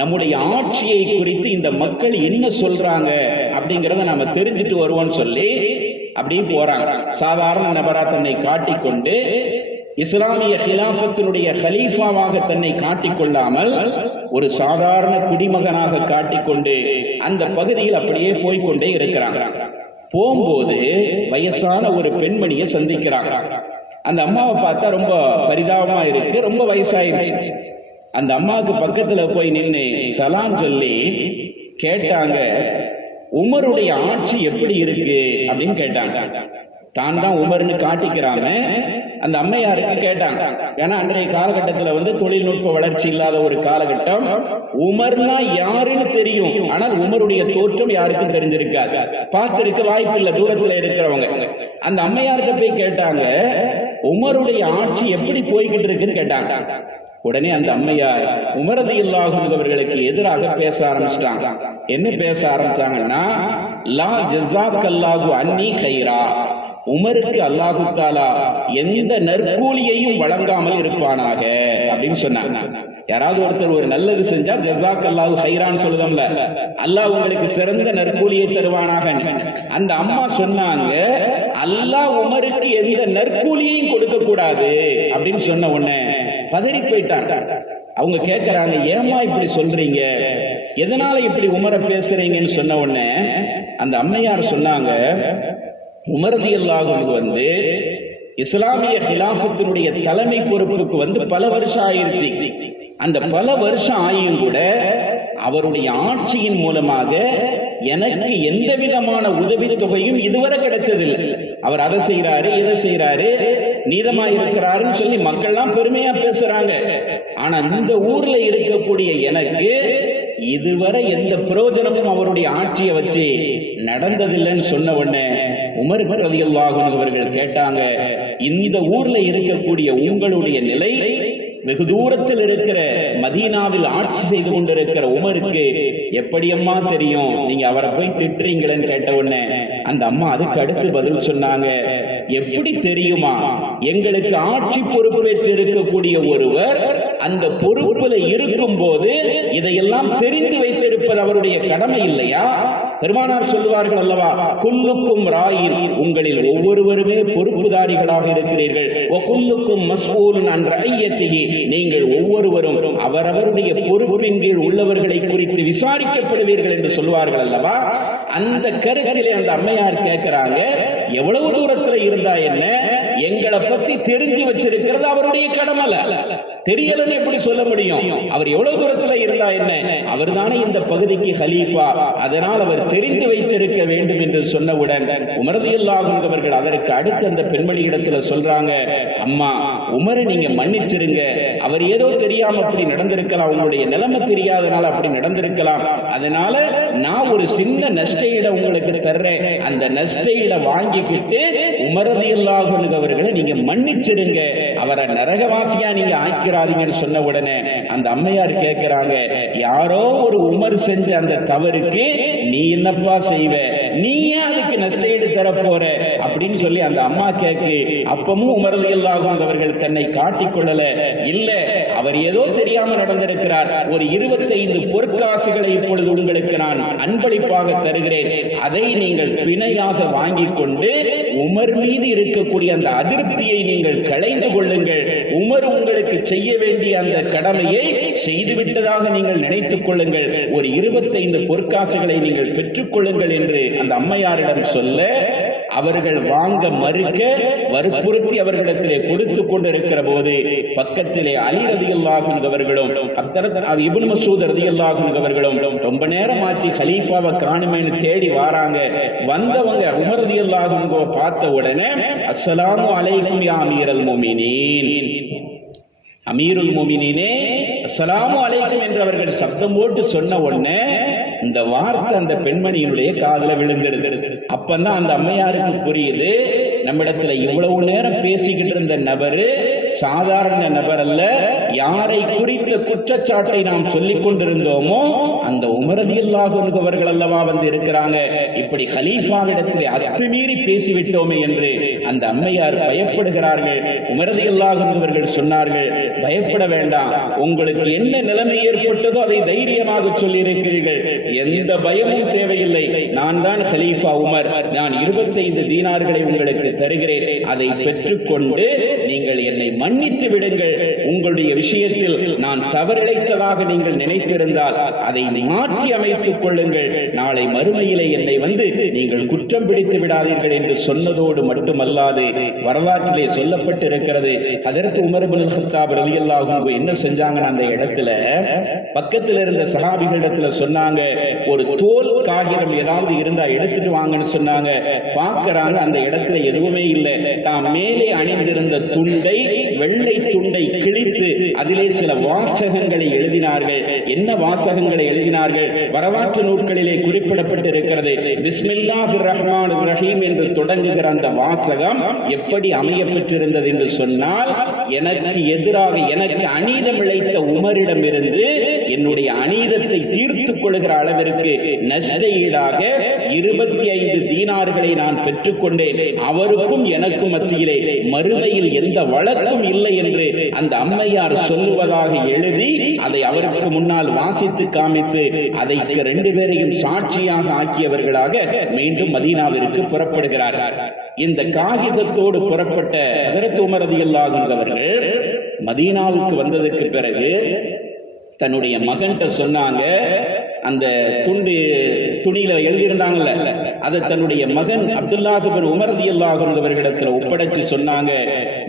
நம்முடைய ஆட்சியை குறித்து இந்த மக்கள் என்ன சொல்றாங்க அப்படிங்கிறத நாம தெரிஞ்சுட்டு வருவோம்னு சொல்லி அப்படியே போறாங்க. சாதாரண நபரா தன்னை காட்டிக்கொண்டு இஸ்லாமிய ஹிலாஃபத்தினுடைய ஹலீஃபாவாக தன்னை காட்டிக்கொள்ளாமல் ஒரு சாதாரண குடிமகனாக காட்டிக்கொண்டு அந்த பகுதியில் அப்படியே போய்கொண்டே இருக்கிறாங்க. போகும்போது வயசான ஒரு பெண்மணியை சந்திக்கிறாங்க. அந்த அம்மாவை பார்த்தா ரொம்ப பரிதாபமா இருக்கு, ரொம்ப வயசாயிருச்சு. அந்த அம்மாவுக்கு பக்கத்துல போய் நின்று சலாம் சொல்லி கேட்டாங்க, உமருடைய ஆட்சி எப்படி இருக்கு அப்படின்னு கேட்டாங்க. தான் தான் உமர்னு காட்டிக்கிறாம அந்த அம்மையாருக்கு கேட்டாங்க. ஏன்னா அன்றைய காலகட்டத்தில் தொழில்நுட்ப வளர்ச்சி இல்லாத ஒரு காலகட்டம். உமர்னா யாருன்னு தெரியும், ஆனால் உமருடைய தோற்றம் யாருக்கும் தெரிஞ்சிருக்காது, பார்த்திருக்க வாய்ப்பு இல்லை தூரத்தில் இருக்கிறவங்க. அந்த அம்மையார்கிட்ட போய் கேட்டாங்க, உமருடைய ஆட்சி எப்படி போய்கிட்டு இருக்குன்னு கேட்டாங்க. உடனே அந்த அம்மையார் உமர் ரலியல்லாஹு அன்ஹு அவர்களுக்கு எதிராக பேச ஆரம்பிச்சிட்டாங்க. என்ன பேச ஆரம்பிச்சாங்கன்னா, லா ஜஸாக்கல்லாஹு அன்னி கைரா, உமருக்கு அல்லாஹு தாலா எந்த நற்கூலியையும் வழங்காமல் இருப்பானாக அப்படின்னு சொன்னாங்க. யாராவது ஒருத்தர் ஒரு நல்லது செஞ்சா ஜஸாக்கல்லாஹு கைரான்னு சொல்லுதோம்ல, அல்லாஹ் உங்களுக்கு சிறந்த நற்கூலியை தருவானாக. அந்த அம்மா சொன்னாங்க, அல்லாஹ் உமருக்கு எந்த நற்கூலியையும் கொடுக்க கூடாது அப்படின்னு சொன்ன உடனே பதறி போயிட்டாங்க. அவங்க கேட்கறாங்க, ஏமா இப்படி சொல்றீங்க, எதனால இப்படி உமரை பேசுறீங்கன்னு சொன்ன உடனே அந்த அம்மையார் சொன்னாங்க, உமர் ரலியல்லாஹு அன்ஹு இஸ்லாமிய ஹிலாஃபத்தினுடைய தலைமை பொறுப்புக்கு பல வருஷம் ஆயிருச்சு. அந்த பல வருஷம் ஆகியும் கூட அவருடைய ஆட்சியின் மூலமாக எனக்கு எந்த விதமான உதவி தொகையும் இதுவரை கிடைச்சதில்லை. அவர் அதை செய்யறாரு, இதை செய்யறாரு, நீதமா இருக்கிறாருன்னு சொல்லி மக்கள்லாம் பெருமையா பேசுறாங்க. ஆனா இந்த ஊர்ல இருக்கக்கூடிய எனக்கு இதுவரை எந்த பிரயோஜனமும் அவருடைய ஆட்சியை வச்சு நடந்ததில்லைன்னு சொன்ன உடனே உமர் ரலியல்லாஹு அன்ஹு அவர்கள் கேட்டாங்க, இந்த ஊர்ல இருக்கக்கூடிய உங்களுடைய நிலை வெகு தூரத்தில் இருக்கிற மதீனாவில் ஆட்சி செய்து கொண்டிருக்கிற உமருக்கு எப்படியம்மா தெரியும், நீங்க அவரை போய் திட்டுறீங்களேன்னு கேட்ட உடனே அந்த அம்மா அதுக்கு அடுத்து பதில் சொன்னாங்க, எப்படி தெரியுமா, எங்களுக்கு ஆட்சி பொறுப்பேற்று இருக்கக்கூடிய ஒருவர் அந்த பொறுப்புல இருக்கும் போது இதையெல்லாம் தெரிந்து வைத்திருப்பது அவருடைய கடமை இல்லையா? பெருமானார் சொல்லுவார்கள் அல்லவா, குல்லுக்கும் ராயின், உங்களில் ஒவ்வொருவருமே பொறுப்புதாரிகளாக இருக்கிறீர்கள், குல்லுக்கும் மஸ்ஊலுன் அன் ரஅய்யத்திஹி, நீங்கள் ஒவ்வொருவரும் அவரவருடைய பொறுப்பின் கீழ் உள்ளவர்களை குறித்து விசாரிக்கப்படுவீர்கள் என்று சொல்வார்கள் அல்லவா. அந்த கருத்திலே அந்த அம்மையார் கேட்கிறாங்க, எவ்வளவு தூரத்துல இருந்தா என்ன, எங்களை பத்தி தெரிஞ்சு வச்சிருக்கிறது அவருடைய கடமை அல்ல, தெரியலன்னு எப்படி சொல்ல முடியும்? அவர் எவ்வளவு தூரத்துல இருந்தா என்ன, அவர் தானே இந்த பகுதிக்கு ஹலீஃபா, அதனால் அவர் தெரிந்து வைத்திருக்க வேண்டும் என்று சொன்னவுடன் உமர் ரலியல்லாஹு அன்ஹு அவர்கள் அதற்கு அடுத்து அந்த பெண்மணி இடத்துல சொல்றாங்க, அம்மா உமரை நீங்க மன்னிச்சிருங்க, அவர் ஏதோ தெரியாம அப்படி நடந்திருக்கலாம், உங்களுடைய நிலைமை தெரியாதனால அப்படி நடந்திருக்கலாம், அதனால நான் ஒரு சின்ன நஷ்டஈட உங்களுக்கு தர்றேன், அந்த நஷ்டஈட வாங்கிக்கிட்டு உமர் ரலியல்லாஹு அன்ஹு அவர்களை நீங்க மன்னிச்சிருங்க, அவரை நரகவாசியா நீங்க ஆக்கிறாதீங்கன்னு சொன்ன உடனே அந்த அம்மையார் கேட்கிறாங்க, யாரோ ஒரு உமர் செஞ்ச அந்த தவறுக்கு நீ என்னப்பா செய்வ, நீ ஏன் அதுக்கு நஷ்டஈடு தர போற அப்படின்னு சொல்லி அந்த அம்மா கேட்கு. அப்பமும் உமர் ரலியல்லாஹு அன்ஹு அவர்கள் தன்னை காட்டிக்கொள்ளல, இல்ல அவர் ஏதோ தெரியாம நடந்திருக்கிறார், ஒரு 25 பொற்காசுகளை இப்பொழுது உங்களுக்கு நான் அன்பளிப்பாக தருகிறேன், அதை நீங்கள் பிணையாக வாங்கி கொண்டு உமர் மீது இருக்கக்கூடிய அந்த அதிருப்தியை நீங்கள் களைந்து கொள்ளுங்கள், உமர் உங்களுக்கு செய்ய வேண்டிய அந்த கடமையை செய்துவிட்டதாக நீங்கள் நினைத்துக் கொள்ளுங்கள், ஒரு 25 பொற்காசுகளை நீங்கள் பெற்றுக் கொள்ளுங்கள் என்று அந்த அம்மையாரிடம் சொல்ல, அவர்கள் வாங்க மறுக்க வற்புறுத்தி அவர்களிடத்திலே கொடுத்து கொண்டிருக்கிற போது பக்கத்திலே அலி ரலியல்லாஹு அன்ஹு அவர்களும் இப்னு மஸ்ஊத் ரலியல்லாஹு அன்ஹு அவர்களும் ரொம்ப நேரம் ஆச்சு கலீஃபாவை காணுமேன்னு தேடி வராங்க. வந்தவங்க உமர் ரலியல்லாஹு அன்ஹு பார்த்த உடனே அஸ்ஸலாமு அலைக்கும் யா அமீரல் முஃமினீன், அமீருல் முஃமினீனே அஸ்ஸலாமு அலைக்கும் என்று அவர்கள் சப்தம் போட்டு சொன்ன உடனே இந்த வார்த்தை அந்த பெண்மணியினுடைய காதுல விழுந்திருந்தது. அப்பதான் அந்த அம்மையாருக்கு புரியுது, நம்மிடத்துல இவ்வளவு நேரம் பேசிக்கிட்டு இருந்த நபரு சாதாரண நபர் அல்ல, யாரை குறித்த குற்றச்சாட்டை நாம் சொல்லிக் கொண்டிருந்தோமோ அந்த உமர் ரலியல்லாஹு அன்ஹு அவர்கள் அல்லவா வந்து இருக்கிறாங்க. இப்படி கலீஃபாவிடத்திலே அத்துமீறி பேசிவிட்டோமே என்று அந்த அம்மையார் பயப்படுகிறார்கள். உமர் ரலியல்லாஹு அன்ஹு அவர்கள் சொன்னார்கள், பயப்பட வேண்டாம், உங்களுக்கு என்ன நிலைமை ஏற்பட்டதோ அதை தைரியமாக சொல்லி இருக்கிறீர்கள், எந்த பயமும் தேவையில்லை, நான் தான் கலீஃபா உமர், நான் 25 தீனார்களை உங்களுக்கு தருகிறேன், அதை பெற்றுக்கொண்டு நீங்கள் என்னை மன்னித்து விடுங்கள், உங்களுடைய விஷயத்தில் நான் தவறிழைத்ததாக நீங்கள் நினைத்திருந்தால் அதை மாற்றி அமைத்துக் கொள்ளுங்கள், நாளை மறுமையிலே என்னை வந்து நீங்கள் குற்றம் பிடித்து விடாதீர்கள் என்று சொன்னதோடு மட்டுமல்லாது வரலாற்றிலே சொல்லப்பட்டிருக்கிறது, ஹஜ்ரத் உமர் இப்னுல் கத்தாப் ரலியல்லாஹு அன்ஹு என்ன செஞ்சாங்க, அந்த இடத்துல பக்கத்தில் இருந்த சஹாபிகளிடத்துல சொன்னாங்க, ஒரு தோல் காகிதம் ஏதாவது இருந்தா எடுத்துட்டு வாங்கன்னு சொன்னாங்க. பார்க்கறாங்க, அந்த இடத்துல எதுவுமே இல்லை. தாம் மேலே அணிந்திருந்த துண்டை, வெள்ளை துண்டை கிழித்து அதிலே சில வாசகங்களை எழுதினார்கள். என்ன வாசகங்களை எழுதினார்கள்? வரலாற்று நூல்களிலே குறிப்பிடப்பட்டிருக்கிறது. பிஸ்மில்லாஹிர் ரஹ்மானிர் ரஹீம் என்று தொடங்குகிற அந்த வாசகம் எப்படி அமைய பெற்றிருந்தது என்று சொன்னால், எனக்கு எதிராக எனக்கு அநீதம் இழைத்த உமரிடமிருந்து என்னுடைய அநீதத்தை தீர்த்துக் கொள்கிற அளவிற்கு நஷ்ட ஈடாக 25 தீனார்களை நான் பெற்றுக்கொண்டேன், அவருக்கும் எனக்கும் மத்தியிலே மறுமையில் எந்த வழக்கும் இல்லை என்று அந்த அம்மையார் சொல்லுவதாக எழுதி அதை அவருக்கு முன்னால் வாசித்து காமித்து அதை 2 பேரையும் சாட்சியாக ஆக்கியவர்களாக மீண்டும் மதீனாவிற்கு புறப்படுகிறார்கள். இந்த காகிதத்தோடு புறப்பட்ட ஹஜ்ரத் உமர் ரலியல்லாஹு அன்ஹு அவர்கள் மதீனாவுக்கு வந்ததற்கு பிறகு தன்னுடைய மகன்கிட்ட சொன்னாங்க, அந்த துணியில எழுதியிருந்தாங்கல்ல, அதை தன்னுடைய மகன் அப்துல்லாஹ் இப்னு உமர் ரலியல்லாஹு அன்ஹு அவர்களிடத்தில் ஒப்படைச்சு சொன்னாங்க,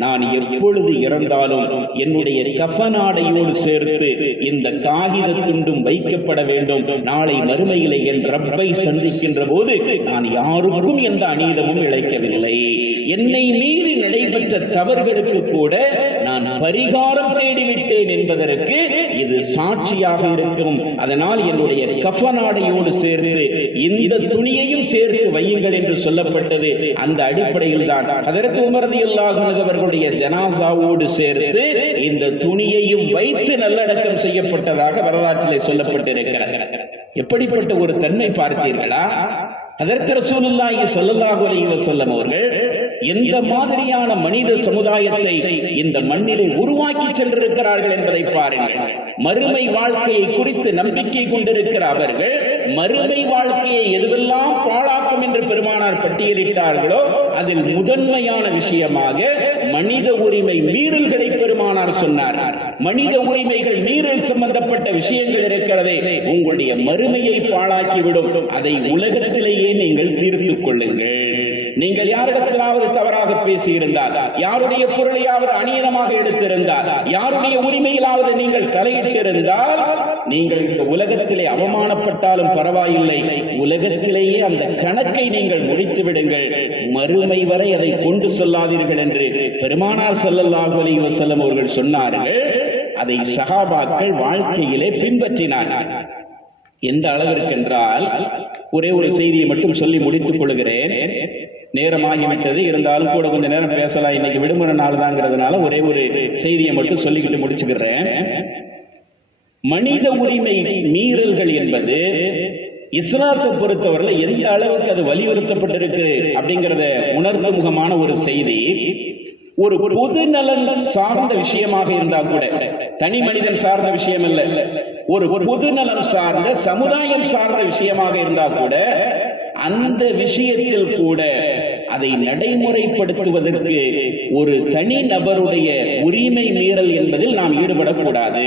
நான் எப்பொழுது இறந்தாலும் என்னுடைய கஃனாடையோடு சேர்த்து இந்த காகித துண்டும் வைக்கப்பட வேண்டும், நாளை மறுமையிலே என் ரப்பை சந்திக்கின்ற போது நான் யாருக்கும் எந்த அநீதமும் இழைக்கவில்லை, என்னை மீறி நடைபெற்ற தவறுகளுக்கு கூட நான் பரிகாரம் தேடிவிட்டேன் என்பதற்கு இது சாட்சியாக இருக்கும், அதனால் என்னுடைய கஃனாடையோடு சேர்த்து இந்த துணியையும் சேர்த்து வையுங்கள் என்று சொல்லப்பட்டது. அந்த அடிப்படையில் தான் ஹஜ்ரத் உமர் ரலியல்லாஹு அன்ஹு அவர்களுடைய ஜனாசாவோடு சேர்த்து இந்த துணியையும் வைத்து நல்லடக்கம் செய்யப்பட்டதாக வரலாற்றிலே சொல்லப்பட்டிருக்கிறது. எப்படிப்பட்ட ஒரு தன்மை பார்த்தீர்களா? ஹஜ்ரத் ரசூலுல்லாஹி ஸல்லல்லாஹு அலைஹி வஸல்லம் அவர்கள் எந்த மாதிரியான மனித சமுதாயத்தை இந்த மண்ணிலே உருவாக்கி சென்றிருக்கிறார்கள் என்பதை பாருங்கள். மறுமை வாழ்க்கையை குறித்து நம்பிக்கை கொண்டிருக்கிற அவர்கள் மறுமை வாழ்க்கையை எதுவெல்லாம் பாழாக்கும் என்று பெருமானார் பட்டியலிட்டார்களோ அதில் முதன்மையான விஷயமாக மனித உரிமை மீறல்களை பெருமானார் சொன்னார். மனித உரிமைகள் மீறல் சம்பந்தப்பட்ட விஷயங்கள் இருக்கிறதே, உங்களுடைய மறுமையை பாழாக்கிவிடும், அதை உலகத்திலேயே நீங்கள் தீர்த்துக் கொள்ளுங்கள். நீங்கள் யாரிடத்திலாவது தவறாக பேசியிருந்தால், யாருடைய பொருளையாவது அநியாயமாக எடுத்திருந்தால், யாருடைய உரிமையிலாவது நீங்கள் தலையிட்டிருந்தால், நீங்கள் இந்த உலகத்திலே அவமானப்பட்டாலும் பரவாயில்லை, உலகத்திலேயே அந்த கணக்கை நீங்கள் முடித்து விடுங்கள், மறுமை வரை அதை கொண்டு செல்லாதீர்கள் என்று பெருமானார் ஸல்லல்லாஹு அலைஹி வஸல்லம் அவர்கள் சொன்னார்கள். அதை சஹாபாக்கள் வாழ்க்கையிலே பின்பற்றினார்கள். எந்த அளவிற்கு என்றால், ஒரே ஒரு செய்தியை மட்டும் சொல்லி முடித்துக் கொள்கிறேன், நேரமாகிவிட்டது, இருந்தாலும் கூட கொஞ்ச நேரம் பேசலாம், இன்னைக்கு விடுமுறை நாள் தாங்கிறதுனால ஒரே ஒரு செய்தியை மட்டும் சொல்லிக்கிட்டு முடிச்சுக்கிறேன். மனித உரிமை மீறல்கள் என்பது இஸ்லாத்தை பொறுத்தவரை எந்த அளவுக்கு அது வலியுறுத்தப்பட்டிருக்கு அப்படிங்கிறத உணர்வு முகமான ஒரு செய்தி. ஒரு பொது நலன் சார்ந்த விஷயமாக இருந்தால் கூட, தனி மனிதன் சார்ந்த விஷயம் அல்ல, ஒரு பொது நலன் சார்ந்த சமுதாயம் சார்ந்த விஷயமாக இருந்தால் கூட, அந்த விஷயத்தில் கூட அதை நடைமுறைப்படுத்துவதற்கு ஒரு தனி நபருடைய உரிமை மீறல் என்பதில் நாம் ஈடுபடக்கூடாது.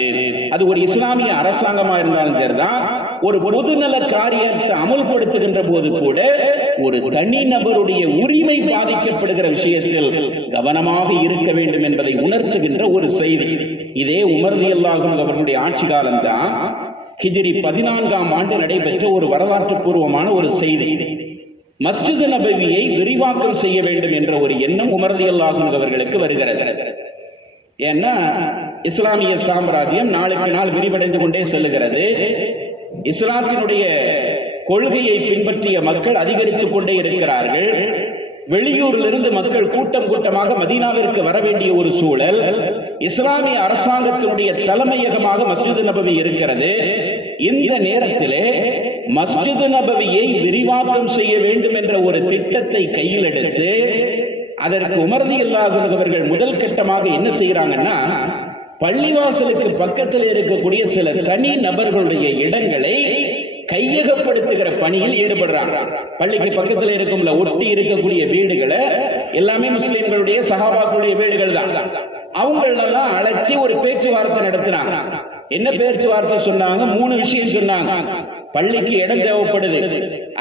அது ஒரு இஸ்லாமிய அரசாங்கமாக இருந்தாலும் சரிதான், ஒரு பொதுநல காரியத்தை அமல்படுத்துகின்ற போது கூட ஒரு தனி நபருடைய உரிமை பாதிக்கப்படுகிற விஷயத்தில் கவனமாக இருக்க வேண்டும் என்பதை உணர்த்துகின்ற ஒரு செய்தி. இதே உமர் ரலியல்லாஹு அன்ஹு அவர்களுடைய ஆட்சி காலம்தான். ஹிஜ்ரி 14ஆம் ஆண்டு நடைபெற்ற ஒரு வரலாற்று பூர்வமான ஒரு செய்தி. மஸ்ஜித் நபவியை விரிவாக்கம் செய்ய வேண்டும் என்ற ஒரு எண்ணம் உமர் ரலியல்லாஹு அன்ஹு அவர்களுக்கு வருகிறது. ஏன்னா இஸ்லாமிய சாம்ராஜ்யம் நாளுக்கு நாள் விரிவடைந்து கொண்டே செல்லுகிறது. இஸ்லாத்தினுடைய கொள்கையை பின்பற்றிய மக்கள் அதிகரித்துக் கொண்டே இருக்கிறார்கள். வெளியூரிலிருந்து மக்கள் கூட்டம் கூட்டமாக மதீனாவிற்கு வர வேண்டிய ஒரு சூழல். இஸ்லாமிய அரசாங்கத்தினுடைய தலைமையகமாக மஸ்ஜித் நபவி இருக்கிறது. இந்த நேரத்திலே மஸ்ஜித் நபவியை விரிவாக்கம் செய்ய வேண்டும் என்ற ஒரு திட்டத்தை கையில் எடுத்து அதற்கு உமர் ரலியல்லாஹு அன்ஹு அவர்கள் முதல் கட்டமாக என்ன செய்கிறாங்கன்னா, பள்ளிவாசலுக்கு பக்கத்தில் இருக்கக்கூடிய சில தனி நபர்களுடைய இடங்களை கையகப்படுத்துகிற பணியில் ஈடுபடுறாங்க. பள்ளிக்கு பக்கத்தில் இருக்கும்ல ஒட்டி இருக்கக்கூடிய வீடுகளை எல்லாமே முஸ்லிம்களுடைய சஹாபாக்களுடைய வீடுகள் தான். அவங்களெல்லாம் அழைச்சி ஒரு பேச்சுவார்த்தை நடத்தினாங்க. என்ன பேச்சுவார்த்தை சொன்னாங்க? 3 விஷயம் சொன்னாங்க. பள்ளிக்கு இடம் தேவைப்படுது,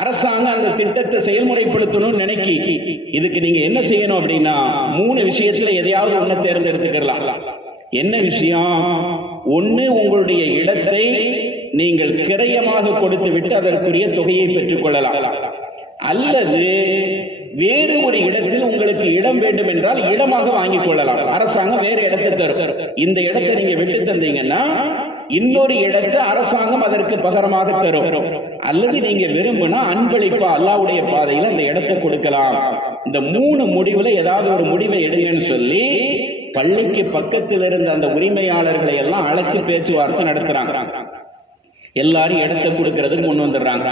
அரசாங்கம் அந்த திட்டத்தை செயல்முறைப்படுத்தணும்னு நினைக்கி, இதுக்கு நீங்க என்ன செய்யணும் அப்படின்னா 3 விஷயத்துல எதையாவது ஒண்ணு தேர்ந்தெடுத்துக்கலாம். என்ன விஷயம்? ஒண்ணு, உங்களுடைய இடத்தை நீங்கள் கிரயமாக கொடுத்து விட்டு அதற்குரிய தொகையை பெற்றுக் கொள்ளலாம். அல்லது வேறு ஒரு இடத்தில் உங்களுக்கு இடம் வேண்டும் என்றால் இடமாக வாங்கிக் கொள்ளலாம். அரசாங்கம் வேறு இடத்தை தரும். இந்த இடத்தை நீங்க விட்டு தந்தீங்கன்னா இன்னொரு இடத்தை அரசாங்கம் அதற்கு பகரமாக தரும். அல்லது நீங்க விரும்பினா அன்பளிப்பா அல்லாஹ்வுடைய பாதையில் அந்த இடத்தை கொடுக்கலாம். இந்த 3 முடிவுல ஏதாவது ஒரு முடிவை எடுங்கன்னு சொல்லி பள்ளிக்கு பக்கத்தில் இருந்த அந்த உரிமையாளர்களை எல்லாம் அழைச்சி பேச்சுவார்த்தை நடத்துறாங்க. எல்லாரும் இடத்தை கொடுக்கறதுக்கு முன் வந்துடுறாங்க.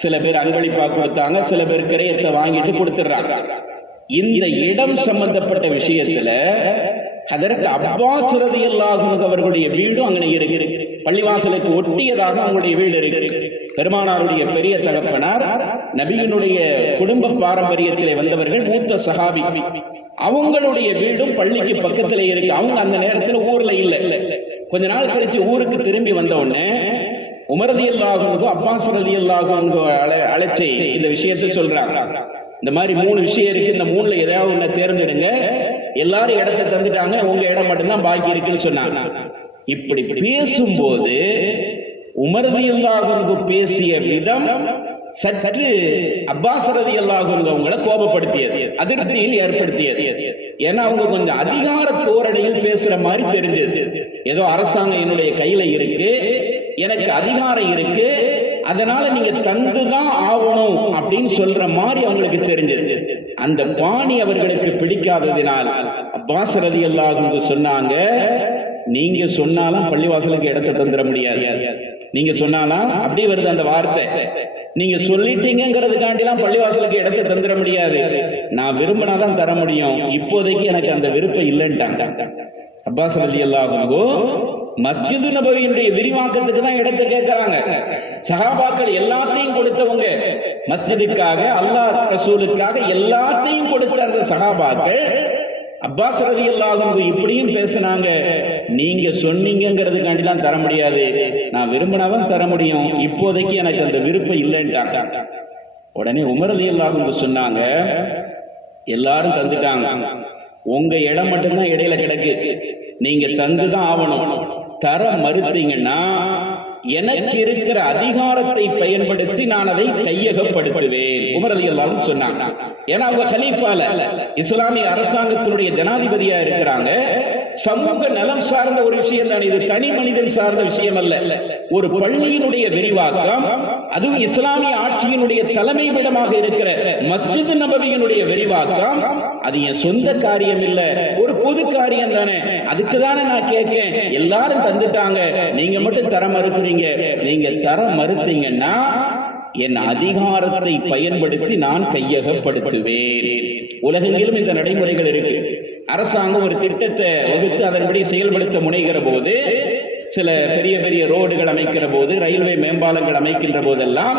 சில பேர் அன்பளிப்பா கொடுத்தாங்க, சில பேர் கிரயத்தை வாங்கிட்டு கொடுத்துடுறாங்க. இந்த இடம் சம்பந்தப்பட்ட விஷயத்துல அதற்கு அப்பாஸ் ரலியல்லாஹு அன்ஹு அவர்களுடைய வீடும் அங்கே இருக்கு. பள்ளிவாசலுக்கு ஒட்டியதாக அவங்களுடைய வீடு இருக்கு. பெருமானாருடைய பெரிய தகப்பனார் நபியினுடைய குடும்ப பாரம்பரியத்திலே வந்தவர்கள், மூத்த சஹாபி. அவங்களுடைய வீடும் பள்ளிக்கு பக்கத்திலே இருக்கு. அவங்க அந்த நேரத்தில் ஊர்ல இல்லை. கொஞ்ச நாள் கழிச்சு ஊருக்கு திரும்பி வந்த உடனே உமர் ரலியல்லாஹு அன்ஹு அப்பாஸ் ரலியல்லாஹு அன்ஹு அழைச்சி இந்த விஷயத்தை சொல்றாங்க. இந்த மாதிரி 3 விஷயம் இருக்கு, இந்த 3ல எதையாவது ஒண்ணு தேர்ந்தெடுங்க. எல்லாரும் இடத்தை தந்துட்டாங்க, உங்க இடம் மட்டும்தான் பாக்கி இருக்குன்னு சொன்னாங்க. இப்படி பேசும்போது உமர் ரலியல்லாஹு அன்ஹு பேசிய விதம் சற்று அப்பாஸ் ரலியல்லாஹு அன்ஹு அவங்களை கோபப்படுத்தியது, அதிருப்தியில் ஏற்படுத்தியது. ஏன்னா அவங்க கொஞ்சம் அதிகார தோரணையில் பேசுற மாதிரி தெரிஞ்சது. ஏதோ அரசாங்கம் என்னுடைய கையில இருக்கு, எனக்கு அதிகாரம் இருக்கு, அதனால நீங்க தந்துதான் ஆகணும் அப்படின்னு சொல்ற மாதிரி அவங்களுக்கு தெரிஞ்சது. அந்த பாணி அவர்களுக்கு பிடிக்காததினால் அப்பாஸ் ரலியல்லாஹு அன்ஹு சொன்னாங்க, நீங்க சொன்னாலும் பள்ளிவாசலுக்கு இடத்தை தந்துட முடியாது. நீங்க சொன்னாலும் அப்படி வருது அந்த வார்த்தை. நீங்க சொல்லிட்டீங்கிறதுக்காண்டிலாம் பள்ளிவாசலுக்கு இடத்தை தந்துட முடியாது. நான் விரும்பினாதான் தர முடியும், இப்போதைக்கு எனக்கு அந்த விருப்பம் இல்லைன்ட்டாங்க. அப்பாஸ் ரலியல்லாஹு அன்ஹு மஸ்ஜிது நபவியினுடைய விரிவாக்கத்துக்கு தான் இடத்தை கேட்கிறாங்க. சஹாபாக்கள் எல்லாத்தையும் கொடுத்தவங்க, மஸ்ஜிதுக்காக அல்லாஹ் ரசூலுக்காக எல்லாத்தையும் கொடுத்த அந்த சஹாபாக்கள் அப்பாஸ் ரலியல்லாஹு அன்ஹு இப்படியும் பேசினாங்க, நீங்க சொன்னீங்கிறதுக்காண்டிலாம் தர முடியாது, நான் விரும்பினாதான் தர முடியும், இப்போதைக்கு எனக்கு அந்த விருப்பம் இல்லைன்ட்டாங்க. உடனே உமர் ரலியல்லாஹு அன்ஹு சொன்னாங்க, எல்லாரும் தந்துட்டாங்க, உங்க இடம் மட்டும்தான் இடையில கிடக்கு, நீங்க தந்துதான் ஆகணும். தர மறுத்தீங்கன்னா எனக்கு இருக்கிற அதிகாரத்தை பயன்படுத்தி நான் அதை கையகப்படுத்துவேன் உமர் ரலியல்லாஹு அன்ஹு சொன்னாங்க. ஏன்னா அவங்க கலீஃபால இஸ்லாமிய அரசாங்கத்தினுடைய ஜனாதிபதியா இருக்கிறாங்க. சமூக நலம் சார்ந்த ஒரு விஷயம் தான் இது, தனி மனிதன் சார்ந்த விஷயம் அல்ல. ஒரு பள்ளியினுடைய விரிவாக்கம், அதுவும் இஸ்லாமிய ஆட்சியினுடைய தலைமையிடமாக இருக்கிற மஸ்ஜித் நபவியினுடைய விரிவாக்கம், அது என் சொந்த காரியம் இல்ல, ஒரு பொது காரியம் தானே. அதுக்கு தானே நான் கேட்கேன். எல்லாரும் தந்துட்டாங்க, நீங்க மட்டும் தர மறுக்கிறீங்க. நீங்க தர மறுத்தீங்கன்னா என் அதிகாரத்தை பயன்படுத்தி நான் கையகப்படுத்துவேன். உலகெங்கிலும் இந்த நடைமுறைகள் இருக்கு. அரசாங்கம் ஒரு திட்டத்தை வகுத்து அதன்படி செயல்படுத்த முனைகிற போது, சில பெரிய பெரிய ரோடுகள் அமைக்கிற போது, ரயில்வே மேம்பாலங்கள் அமைக்கின்ற போதெல்லாம்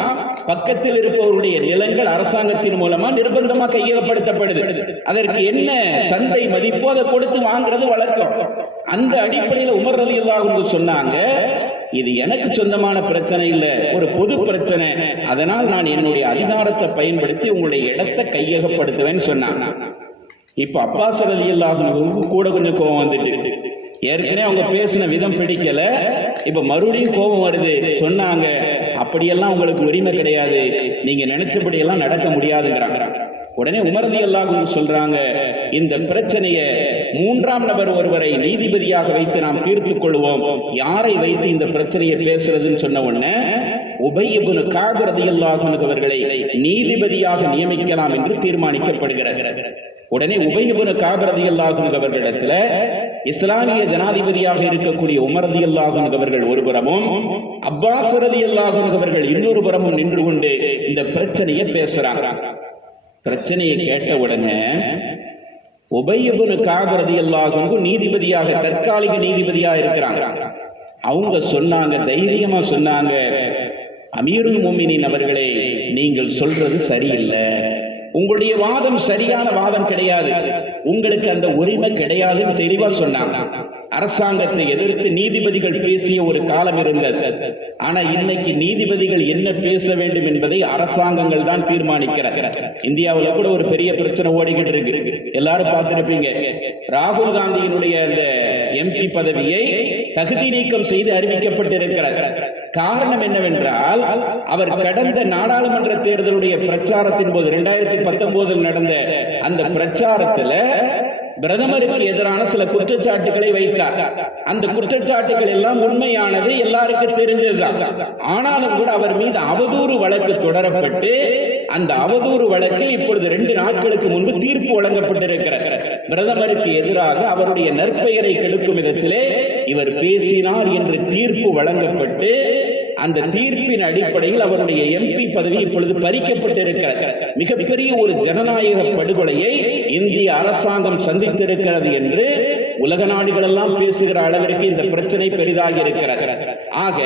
பக்கத்தில் இருப்பவருடைய நிலங்கள் அரசாங்கத்தின் மூலமா நிர்பந்தமா கையகப்படுத்தப்படுது. அதற்கு என்ன சந்தை மதிப்போ அதை கொடுத்து வாங்குறது வழக்கம். அந்த அடிப்படையில் உமர் ரலியல்லாஹு அன்ஹு சொன்னாங்க, இது எனக்கு சொந்தமான பிரச்சனை இல்லை, ஒரு பொது பிரச்சனை, அதனால் நான் என்னுடைய அதிகாரத்தை பயன்படுத்தி உங்களுடைய இடத்தை கையகப்படுத்துவேன்னு சொன்னாங்க. இப்ப அப்பாஸ் ரலியல்லாஹு அன்ஹுவுக்கு கூட கொஞ்சம் கோபம் வந்துட்டு, ஏற்கனவே அவங்க பேசின விதம் பிடிக்கல, இப்ப மறுபடியும் கோபம் வருது. சொன்னாங்க, அப்படியெல்லாம் உங்களுக்கு உரிமை கிடையாது, நீங்க நினைச்சபடியெல்லாம் நடக்க முடியாதுங்கிறாங்க. உடனே உமர் ரலியல்லாஹு அன்ஹு சொல்றாங்க, இந்த பிரச்சனையை மூன்றாம் நபர் ஒருவரை நீதிபதியாக வைத்து நாம் தீர்த்துக் கொள்வோம், யாரை வைத்து இந்த பிரச்சனையை பேசுறதுன்னு சொன்ன உடனே உபை இப்னு கஅப் ரலியல்லாஹு அன்ஹு அவர்களை நீதிபதியாக நியமிக்கலாம் என்று தீர்மானிக்கப்படுகிறது. உடனே உபை இப்னு கஅப் ரலியல்லாஹு அன்ஹு அவர்களிடத்தில் இஸ்லாமிய ஜனாதிபதியாக இருக்கக்கூடிய உமர் ரலியல்லாஹு அன்ஹு அவர்கள் ஒரு புறமும் அப்பாஸ் ரலியல்லாஹு அன்ஹு அவர்கள் இன்னொரு புறமும் நின்று கொண்டு இந்த பிரச்சனையை பேசுறாங்க. பிரச்சனையை கேட்ட உடனே உபை இப்னு கஅப் ரலியல்லாஹு அன்ஹு நீதிபதியாக, தற்காலிக நீதிபதியாக இருக்கிறாங்க. அவங்க சொன்னாங்க, தைரியமா சொன்னாங்க, அமீருல் முஃமினீன் அவர்களே, நீங்கள் சொல்றது சரியில்லை, உங்களுடைய வாதம் சரியான வாதம் கிடையாது, உங்களுக்கு அந்த உரிமை கிடையாதுன்னு தெளிவா சொன்னாங்க. அரசாங்கத்தை எதிர்த்து நீதிபதிகள் பேசிய ஒரு காலம் இருந்தது. ஆனா இன்னைக்கு நீதிபதிகள் என்ன பேச வேண்டும் என்பதை அரசாங்கங்கள் தான் தீர்மானிக்கிறார். இந்தியாவில் கூட ஒரு பெரிய பிரச்சனை ஓடிக்கிட்டு இருக்கு, எல்லாரும் பார்த்திருப்பீங்க. ராகுல் காந்தியினுடைய அந்த எம்பி பதவியை தகுதி நீக்கம் செய்து அறிவிக்கப்பட்டிருக்கிறார். காரணம் என்னவென்றால், அவர் கடந்த நாடாளுமன்ற தேர்தலுடைய பிரச்சாரத்தின் போது 2019 நடந்த அந்த பிரச்சாரத்தில் பிரதமருக்கு எதிரான சில குற்றச்சாட்டுகளை வைத்தார். அந்த குற்றச்சாட்டுகள் எல்லாம் உண்மையானது, எல்லாருக்கும் தெரிஞ்சதுதான். ஆனாலும் கூட அவர் மீது அவதூறு வழக்கு தொடரப்பட்டு அந்த அவதூறு வழக்கில் இப்பொழுது 2 நாட்களுக்கு முன்பு தீர்ப்பு வழங்கப்பட்டிருக்கிறார். பிரதமருக்கு எதிராக அவருடைய நற்பெயரை கெடுக்கும் விதத்திலே இவர் பேசினார் என்று தீர்ப்பு வழங்கப்பட்டு அந்த தீர்ப்பின் அடிப்படையில் அவருடைய எம்பி பதவி இப்பொழுது பறிக்கப்பட்டிருக்கிறது. மிகப்பெரிய ஒரு ஜனநாயக படுகொலையை இந்திய அரசாங்கம் சந்தித்திருக்கிறது என்று உலக நாடுகள் எல்லாம் பேசுகிற அளவிற்கு இந்த பிரச்சனை பெரிதாகி இருக்கிறது. ஆக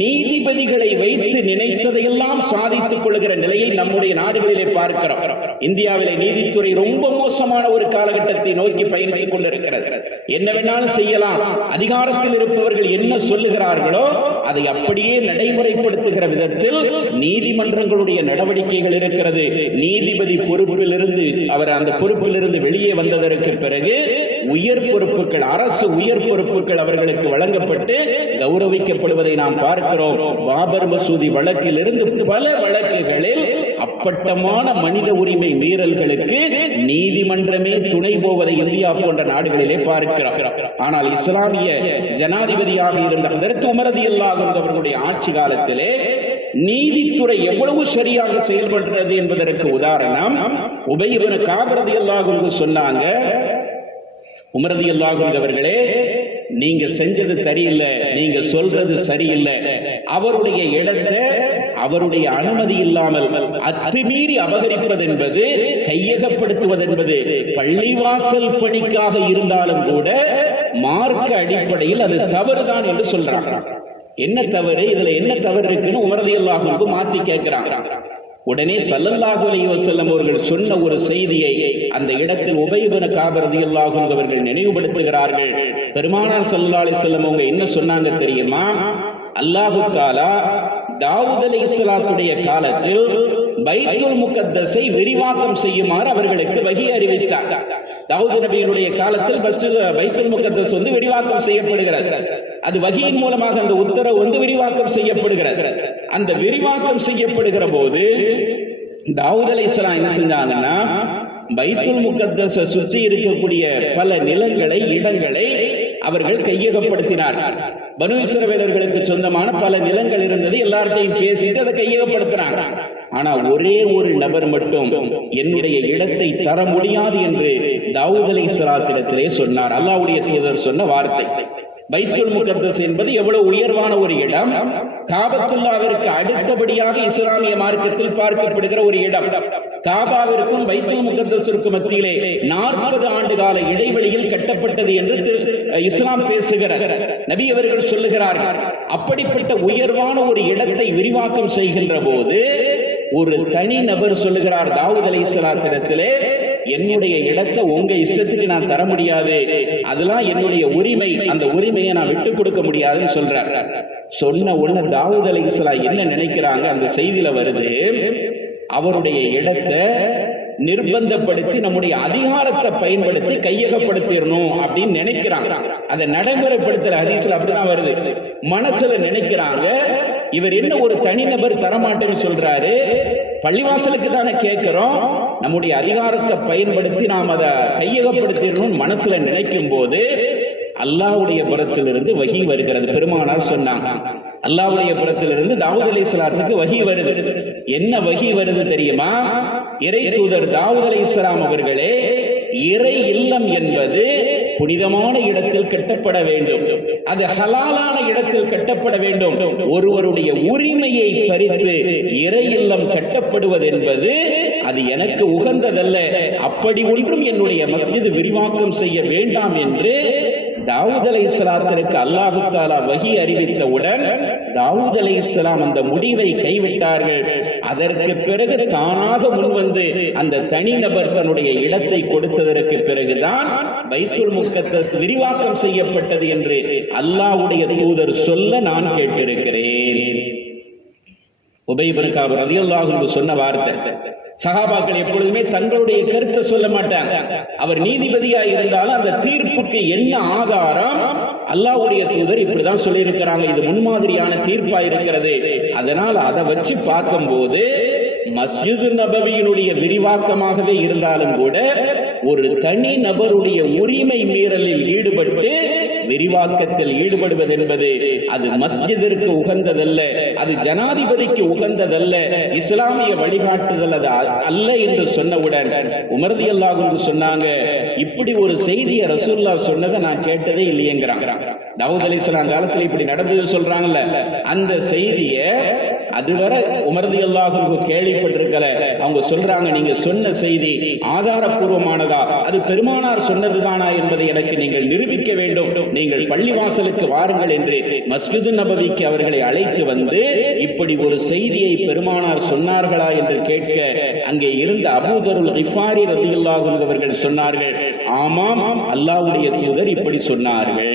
நீதிபதிகளை வைத்து நினைத்ததையெல்லாம் சாதித்துக் கொள்கிற நிலையை நம்முடைய நாடுகளிலே பார்க்கிறோம். இந்தியாவிலே நீதித்துறை ரொம்ப மோசமான ஒரு காலகட்டத்தை நோக்கி பயணித்துக் கொண்டிருக்கிறது. என்ன வேணாலும் செய்யலாம், அதிகாரத்தில் இருப்பவர்கள் என்ன சொல்லுகிறார்களோ அதை அப்படியே நடைமுறைப்படுத்துகிற விதத்தில் நீதிமன்றங்களுடைய நடவடிக்கைகள் இருக்கிறது. நீதிபதி பொறுப்பிலிருந்து அவர் அந்த பொறுப்பிலிருந்து வெளியே வந்ததற்கு பிறகு உயர் பொறுப்புகள், அரசு உயர் பொறுப்புகள் அவர்களுக்கு வழங்கப்பட்டு கௌரவிக்கப்படுவதை நாம் பார்க்கிறோம். பாபர் மசூதி வழக்கில் இருந்து பல வழக்குகளில் அப்பட்டமான மனித உரிமை மீறல்களுக்கு நீதிமன்றமே துணை போவதை இந்தியா போன்ற நாடுகளிலே பார்க்கிறோம். ஆனால் இஸ்லாமிய ஜனாதிபதியாக இருந்த ஹதரத் உமர் ரலியல்லாஹு அன்ஹு அவர்களுடைய ஆட்சி காலத்திலே நீதித்துறை எவ்வளவு சரியாக செயல்படுகிறது என்பதற்கு உதாரணம் உபை இப்னு கஅப் ரலியல்லாஹு அன்ஹு சொன்னாங்க, உமர் ரலியல்லாஹு அன்ஹு அவர்களே, நீங்க செஞ்சது சரியில்லை, நீங்க சொல்றது சரியில்லை, அவருடைய இடத்தை அவருடைய அனுமதி இல்லாமல் அத்துமீறி அபகரிப்பது என்பது, கையகப்படுத்துவது என்பது பள்ளிவாசல் பணிக்காக இருந்தாலும் கூட மார்க்க அடிப்படையில் அது தவறுதான் என்று சொல்றாங்க. என்ன தவறு, இதுல என்ன தவறு இருக்குன்னு உமர் ரலியல்லாஹு அன்ஹு மாத்தி கேட்கிறாங்க. உடனே ஸல்லல்லாஹு அலைஹி வஸல்லம் அவர்கள் சொன்ன ஒரு செய்தியை அந்த இடத்தில் உபை இப்னு கஅப் ரலியல்லாஹு அன்ஹு அவர்கள் நினைவுபடுத்துகிறார்கள். பெருமானார் ஸல்லல்லாஹு அலைஹி வஸல்லம் அவங்க என்ன சொன்னாங்க தெரியுமா? அல்லாஹ் தஆலா தாவூத் அலைஹிஸ்ஸலாத்துடைய காலத்தில் பைத்துல் முகத்தஸை விரிவாக்கம் செய்யுமாறு அவர்களுக்கு வஹி அறிவித்தார். தாவூத் நபியினுடைய காலத்தில் பைத்துல் முகத்தஸ் விரிவாக்கம் செய்யப்படுகிறது. அது வஹியின் மூலமாக அந்த உத்தரவு விரிவாக்கம் செய்யப்படுகிறது. அந்த விரிவாக்கம் செய்யப்படுகிற போது தாவூத் அலைஹிஸ்ஸலாம் என்ன செஞ்சாங்கன்னா, பைத்துல் முகத்தஸை சுற்றி இருக்கக்கூடிய பல நிலங்களை, இடங்களை அவர்கள் கையகப்படுத்தினார்கள். பனு இஸ்ரவேலர்களுக்கு சொந்தமான பல நிலங்கள் இருந்தது, எல்லார்ட்டையும் பேசிட்டு அதை கையகப்படுத்துறாங்க. ஆனா ஒரே ஒரு நபர் மட்டும் என்னுடைய இடத்தை தர முடியாது என்று தாவூத் அலைஹிஸ்ஸலாத்திடத்திலே சொன்னார். அல்லாஹ்வுடைய தூதர் சொன்ன வார்த்தை. பைத்துல் முகத்தஸ் என்பது எவ்வளவு உயர்வான ஒரு இடம், காபத்துல்லாஹ்விற்கு அடுத்தபடியாக இஸ்லாமிய மார்க்கத்தில் பார்க்கப்படுகிற ஒரு இடம். காபாவிற்கும் பைத்துல் முகத்தஸிற்கும் மத்தியிலே 40 ஆண்டு கால இடைவெளியில் கட்டப்பட்டது என்று இஸ்லாம் பேசுகிறார். நபி அவர்கள் சொல்லுகிறார்கள், அப்படிப்பட்ட உயர்வான ஒரு இடத்தை விரிவாக்கம் செய்கின்ற போது ஒரு தனி நபர் சொல்லுகிறார் தாவூத் அலைஹிஸ்ஸலாத்திடத்திலே, என்னுடைய இடத்தை உங்க இஷ்டத்துக்கு நான் தர முடியாது, அதெல்லாம் என்னுடைய உரிமை, அந்த உரிமையை நான் விட்டுக் கொடுக்க முடியாதுன்னு சொல்றார். சொன்ன உடனே தாவூத் அலைஹிஸ்ஸலாம் என்ன நினைக்கிறாங்க, அந்த செய்தியில வருது, அவருடைய இடத்தை நிர்பந்தப்படுத்தி நம்முடைய அதிகாரத்தை பயன்படுத்தி கையகப்படுத்திடணும் அப்படின்னு நினைக்கிறாங்க. அதை நடைமுறைப்படுத்துற ஹதீஸ்ல அப்படிதான் வருது. மனசுல நினைக்கிறாங்க, இவர் என்ன ஒரு தனிநபர் தரமாட்டேன்னு சொல்றாரு, பள்ளிவாசலுக்கு தானே கேட்கிறோம், நம்முடைய அதிகாரத்தை பயன்படுத்தி நாம் அதை கையகப்படுத்திடணும் மனசுல நினைக்கும் போது அல்லாஹ்வுடைய புறத்திலிருந்து வஹி வருகிறது. பெருமானார் சொன்னாங்க, அல்லாஹ்வுடைய புறத்திலிருந்து தாவூத் அலைஹிஸ்ஸலாத்துக்கு வஹி வருது. என்ன வஹி வருது தெரியுமா? இறை தூதர் தாவூத் அலைஹிஸ்ஸலாம் அவர்களே, இறை இல்லம் என்பது புனிதமான இடத்தில் கட்டப்பட வேண்டும், அது ஹலாலான இடத்தில் கட்டப்பட வேண்டும். ஒருவருடைய உரிமையை பறித்து இறை இல்லம் கட்டப்படுவது என்பது அது எனக்கு உகந்ததல்ல. அப்படி ஒன்றும் என்னுடைய மஸ்ஜித் விரிவாக்கம் செய்ய வேண்டாம் என்று தாவூத் அலைஹிஸ்ஸலாத்திற்கு அல்லாஹ் தஆலா வஹி அறிவித்தவுடன் தாவூத் அலைஹிஸ்ஸலாம் அந்த முடிவை கைவிட்டார்கள். அதற்கு பிறகு தானாக முன்வந்து அந்த தனிநபர் தன்னுடைய இடத்தை கொடுத்ததற்கு பிறகுதான் பைத்துல் முகத்தஸ் விரிவாக்கம் செய்யப்பட்டது என்று அல்லாஹ்வுடைய தூதர் சொல்ல நான் கேட்டிருக்கிறேன். உபை இப்னு கஅப் ரலியல்லாஹு அன்ஹு சொன்ன வார்த்தை. சஹாபாக்கள் எப்பொழுதுமே தங்களுடைய கருத்தை சொல்ல மாட்டாங்க. அவர் நீதிபதியா இருந்தாலும் அந்த தீர்ப்புக்கு என்ன ஆதாரம், அல்லாஹ்வுடைய தூதர் இப்படிதான் சொல்லியிருக்கிறாங்க, இது முன்மாதிரியான தீர்ப்பா இருக்கிறது. அதனால் அதை வச்சு பார்க்கும்போது மஸ்ஜிது நபவியினுடைய விரிவாக்கமாகவே இருந்தாலும் கூட ஒரு தனி நபருடைய உரிமை மீறலில் ஈடுபட்டு விரிவாக்கத்தில் ஈடுபடுவது என்பது அது மஸ்ஜிதிற்கு உகந்ததல்ல, அது ஜனாதிபதிக்கு உகந்ததல்ல, இஸ்லாமிய வழிகாட்டுதல் அது அல்ல என்று சொன்னவுடன் உமர் ரலியல்லாஹு அன்ஹு சொன்னாங்க, இப்படி ஒரு செய்தியை ரசூலுல்லாஹ் சொன்னதை நான் கேட்டதே இல்லையேங்கிறாங்க. தாவூத் அலைஹிஸ்ஸலாம் காலத்தில் இப்படி நடந்தது சொல்றாங்கல்ல, அந்த செய்தியை அதுவரை உமர் ரலியல்லாஹு அன்ஹு கேள்விப்பட்டிருக்கல. அவங்க சொல்றாங்க, நீங்க சொன்ன செய்தி ஆதாரபூர்வமானதா, அது பெருமானார் சொன்னதுதானா என்பதை எனக்கு நீங்கள் நிரூபிக்க வேண்டும், நீங்கள் பள்ளிவாசலுக்கு வாருங்கள் என்று மஸ்ஜிது நபவிக்கு அவர்களை அழைத்து வந்து இப்படி ஒரு செய்தியை பெருமானார் சொன்னார்களா என்று கேட்க அங்கே இருந்த அபூ தருல் கிஃபாரி ரலியல்லாஹு அன்ஹு அவர்கள் சொன்னார்கள், ஆமாம், அல்லாஹ்வுடைய தூதர் இப்படி சொன்னார்கள்,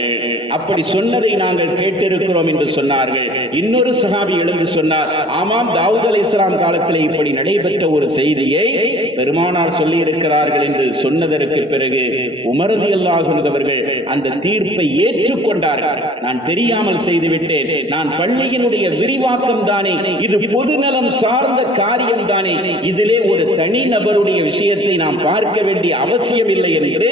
அப்படி சொன்னதை நாங்கள் கேட்டிருக்கிறோம் என்று சொன்னார்கள். இன்னொரு சஹாபி எழுந்து சொன்னார், ஆமாம், தாவூத் அலைஹிஸ்ஸலாம் காலத்தில் இப்படி நடைபெற்ற ஒரு செய்தியை பெருமானார் சொல்லி இருக்கிறார்கள் என்று சொன்னதற்கு பிறகு உமர் ரலியல்லாஹு அன்ஹு அவர்கள் அந்த தீர்ப்பை ஏற்றுக்கொண்டார்கள். நான் தெரியாமல் செய்துவிட்டேன், நான் பள்ளியினுடைய விரிவாக்கம் தானே, இது பொதுநலம் சார்ந்த காரியம் தானே, இதிலே ஒரு தனி நபருடைய விஷயத்தை நாம் பார்க்க வேண்டிய அவசியம் இல்லை என்று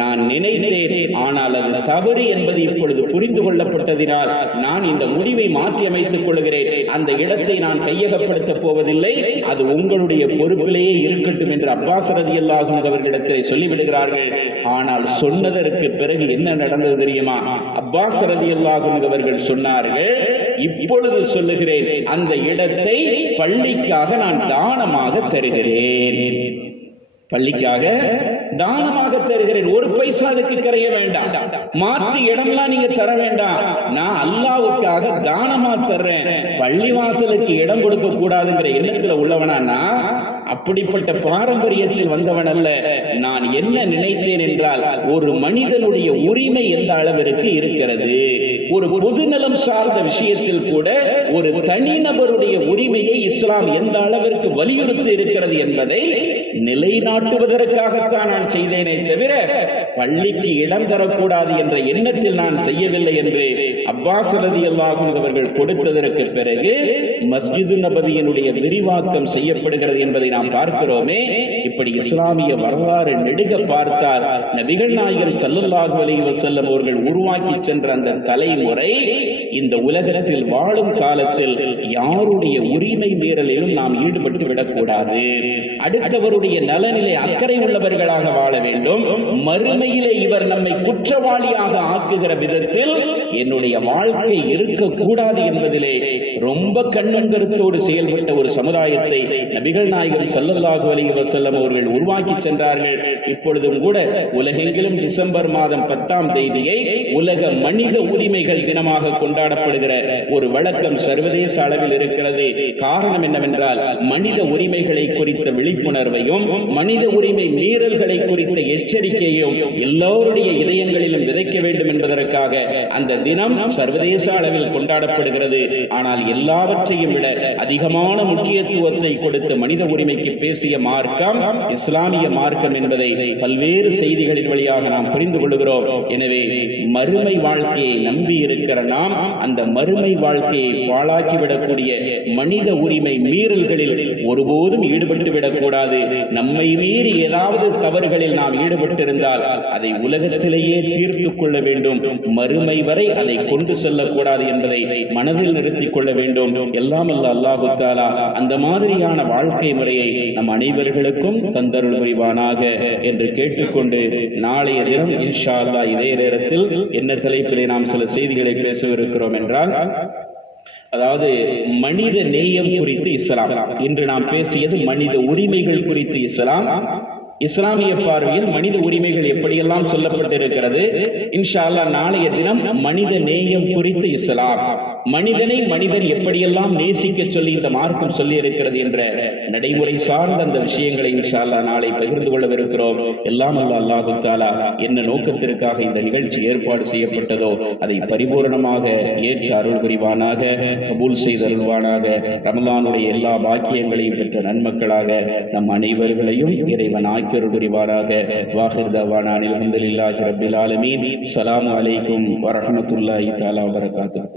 நான் நினைத்தேன். ஆனால் அது தவறு என்பது இப்பொழுது புரிந்து கொள்ளப்பட்டதினால் நான் இந்த முடிவை மாற்றி அமைத்துக் கொள்கிறேன். அந்த இடத்தை நான் கையகப்படுத்த போவதில்லை, அது உங்களுடைய பொறுப்பிலேயே இருக்கட்டும் என்று அப்பாஸ் ரலியல்லாஹு அன்ஹு அவர்களிடத்தில் சொல்லிவிடுகிறார்கள். ஆனால் சொன்னதற்கு பிறகு என்ன நடந்தது தெரியுமா? அப்பாஸ் ரலியல்லாஹு அன்ஹு அவர்கள் சொன்னார்கள், இப்பொழுது சொல்லுகிறேன், அந்த இடத்தை பள்ளிக்காக நான் தானமாக தருகிறேன், பள்ளிக்காக தானமாக தருகிறேன், ஒரு பைசா அதுக்கு கரைய வேண்டாம், மாற்று இடம்லாம் நீங்க தர வேண்டாம், நான் அல்லாஹ்வுக்காக தானமா தர்றேன், பள்ளிவாசலுக்கு இடம் கொடுக்க கூடாதுங்கிற எண்ணத்துல உள்ளவனா? அப்படிப்பட்ட பாரம்பரியத்தில் வந்தவன் அல்ல. நான் என்ன நினைத்தேன் என்றால், ஒரு மனிதனுடைய உரிமை எந்த அளவிற்கு இருக்கிறது, ஒரு பொதுநலம் சார்ந்த விஷயத்தில் கூட ஒரு தனிநபருடைய உரிமையை இஸ்லாம் எந்த அளவிற்கு வலியுறுத்தி இருக்கிறது என்பதை நிலைநாட்டுவதற்காகத்தான் நான் செய்தேனே தவிர பள்ளிக்கு இடம் தரக்கூடாது என்ற எண்ணத்தில் நான் செய்யவில்லை என்று அப்பாஸ் ரலியல்லாஹு அன்ஹு அவர்கள் கொடுத்ததற்கு பிறகு மஸ்ஜிது நபவியினுடைய விரிவாக்கம் செய்யப்படுகிறது என்பதை நாம் பார்க்கிறோமே. இப்படி இஸ்லாமிய வரலாறு நெடுக பார்த்தால் நபிகள் நாயகம் ஸல்லல்லாஹு அலைஹி வஸல்லம் அவர்கள் உருவாக்கி சென்ற அந்த தலைமுறை இந்த உலகத்தில் வாழும் காலத்தில் யாருடைய உரிமை மீறலிலும் நாம் ஈடுபட்டு விடக்கூடாது, அடுத்தவருடைய நலனிலே அக்கறை உள்ளவர்களாக வாழ வேண்டும், மறுமையிலே இவர் நம்மை குற்றவாளியாக ஆக்குகிற விதத்தில் என்னுடைய வாழ்க்கை இருக்கக்கூடாது என்பதிலே ரொம்ப கண்ணும் கருத்தோடு செயல்பட்ட ஒரு சமுதாயத்தை நபிகள் நாயகம் ஸல்லல்லாஹு அலைஹி வஸல்லம் அவர்கள் உருவாக்கி சென்றார்கள். இப்பொழுதும் கூட உலகெங்கிலும் டிசம்பர் மாதம் 10ஆம் தேதியை உலக மனித உரிமைகள் தினமாக கொண்டாடப்படுகிற ஒரு வழக்கம் சர்வதேச அளவில் இருக்கிறது. காரணம் என்னவென்றால், மனித உரிமைகளை குறித்த விழிப்புணர்வையும் மனித உரிமை மீறல்களை குறித்த எச்சரிக்கையும் எல்லோருடைய இதயங்களிலும் விதைக்க வேண்டும் என்பதற்காக அந்த தினம் சர்வதேச அளவில் கொண்டாடப்படுகிறது. ஆனால் எல்லாவற்றையும் விட அதிகமான முக்கியத்துவத்தை கொடுத்து மனித உரிமைக்கு பேசிய மார்க்கம் இஸ்லாமிய மார்க்கம் என்பதை பல்வேறு செய்திகளின் வழியாக நாம் புரிந்து கொள்கிறோம். எனவே மறுமை வாழ்க்கையை நம்பி இருக்கிற நாம் அந்த மறுமை வாழ்க்கையை பாழாக்கிவிடக்கூடிய மனித உரிமை மீறல்களில் ஒருபோதும் ஈடுபட்டு விடக்கூடாது. நம்மை மீறி ஏதாவது தவறுகளில் நாம் ஈடுபட்டிருந்தால் அதை உலகத்திலேயே தீர்த்து கொள்ள வேண்டும். மறுமை வரை அதை கொண்டு செல்லக்கூடாது என்பதை மனதில் நிறுத்திக் கொள்ள வேண்டும். எல்லாம் அல்ல அல்லாஹு தஆலா அந்த மாதிரியான வாழ்க்கை முறையை நம் அனைவர்களுக்கும் தந்தருள் புரிவானாக என்று கேட்டுக்கொண்டு, நாளைய தினம் இன்ஷா அல்லாஹ் இதே நேரத்தில் என்ன தலைப்பிலே நாம் சில செய்திகளை பேசவிருக்கிறோம் என்றால், அதாவது மனித நேயம் குறித்து இஸ்லாம். இன்று நாம் பேசியது மனித உரிமைகள் குறித்து இஸ்லாம். இஸ்லாமிய பார்வையில் மனித உரிமைகள் எப்படியெல்லாம் சொல்லப்பட்டிருக்கிறது. இன்ஷா அல்லாஹ் நாளைய தினம் மனித நேயம் குறித்து இஸ்லாம், மனிதனை மனிதன் எப்படியெல்லாம் நேசிக்க சொல்லி இந்த மார்க்கம் சொல்லி இருக்கிறது என்ற நடைமுறை சார்ந்த அந்த விஷயங்களை இன்ஷா அல்லாஹ் நாளை பகிர்ந்து கொள்ளவிருக்கிறோம். எல்லாம் அல்ல அல்லாஹு தஆலா என்ன நோக்கத்திற்காக இந்த நிகழ்ச்சி ஏற்பாடு செய்யப்பட்டதோ அதை பரிபூர்ணமாக ஏற்று அருள் புரிவானாக, கபூல் செய்து அருள்வானாக. ரமலானுடைய எல்லா பாக்கியங்களையும் பெற்ற நன்மக்களாக நம் அனைவர்களையும் இறைவன் ஆக்கி அருள் புரிவாராக. வாஹிர் தவானா அல்ஹம்துலில்லாஹி ரப்பில் ஆலமீன். ஸலாமு அலைக்கும் வரஹ்மத்துல்லாஹி தஆலா வபரகாத்துஹு.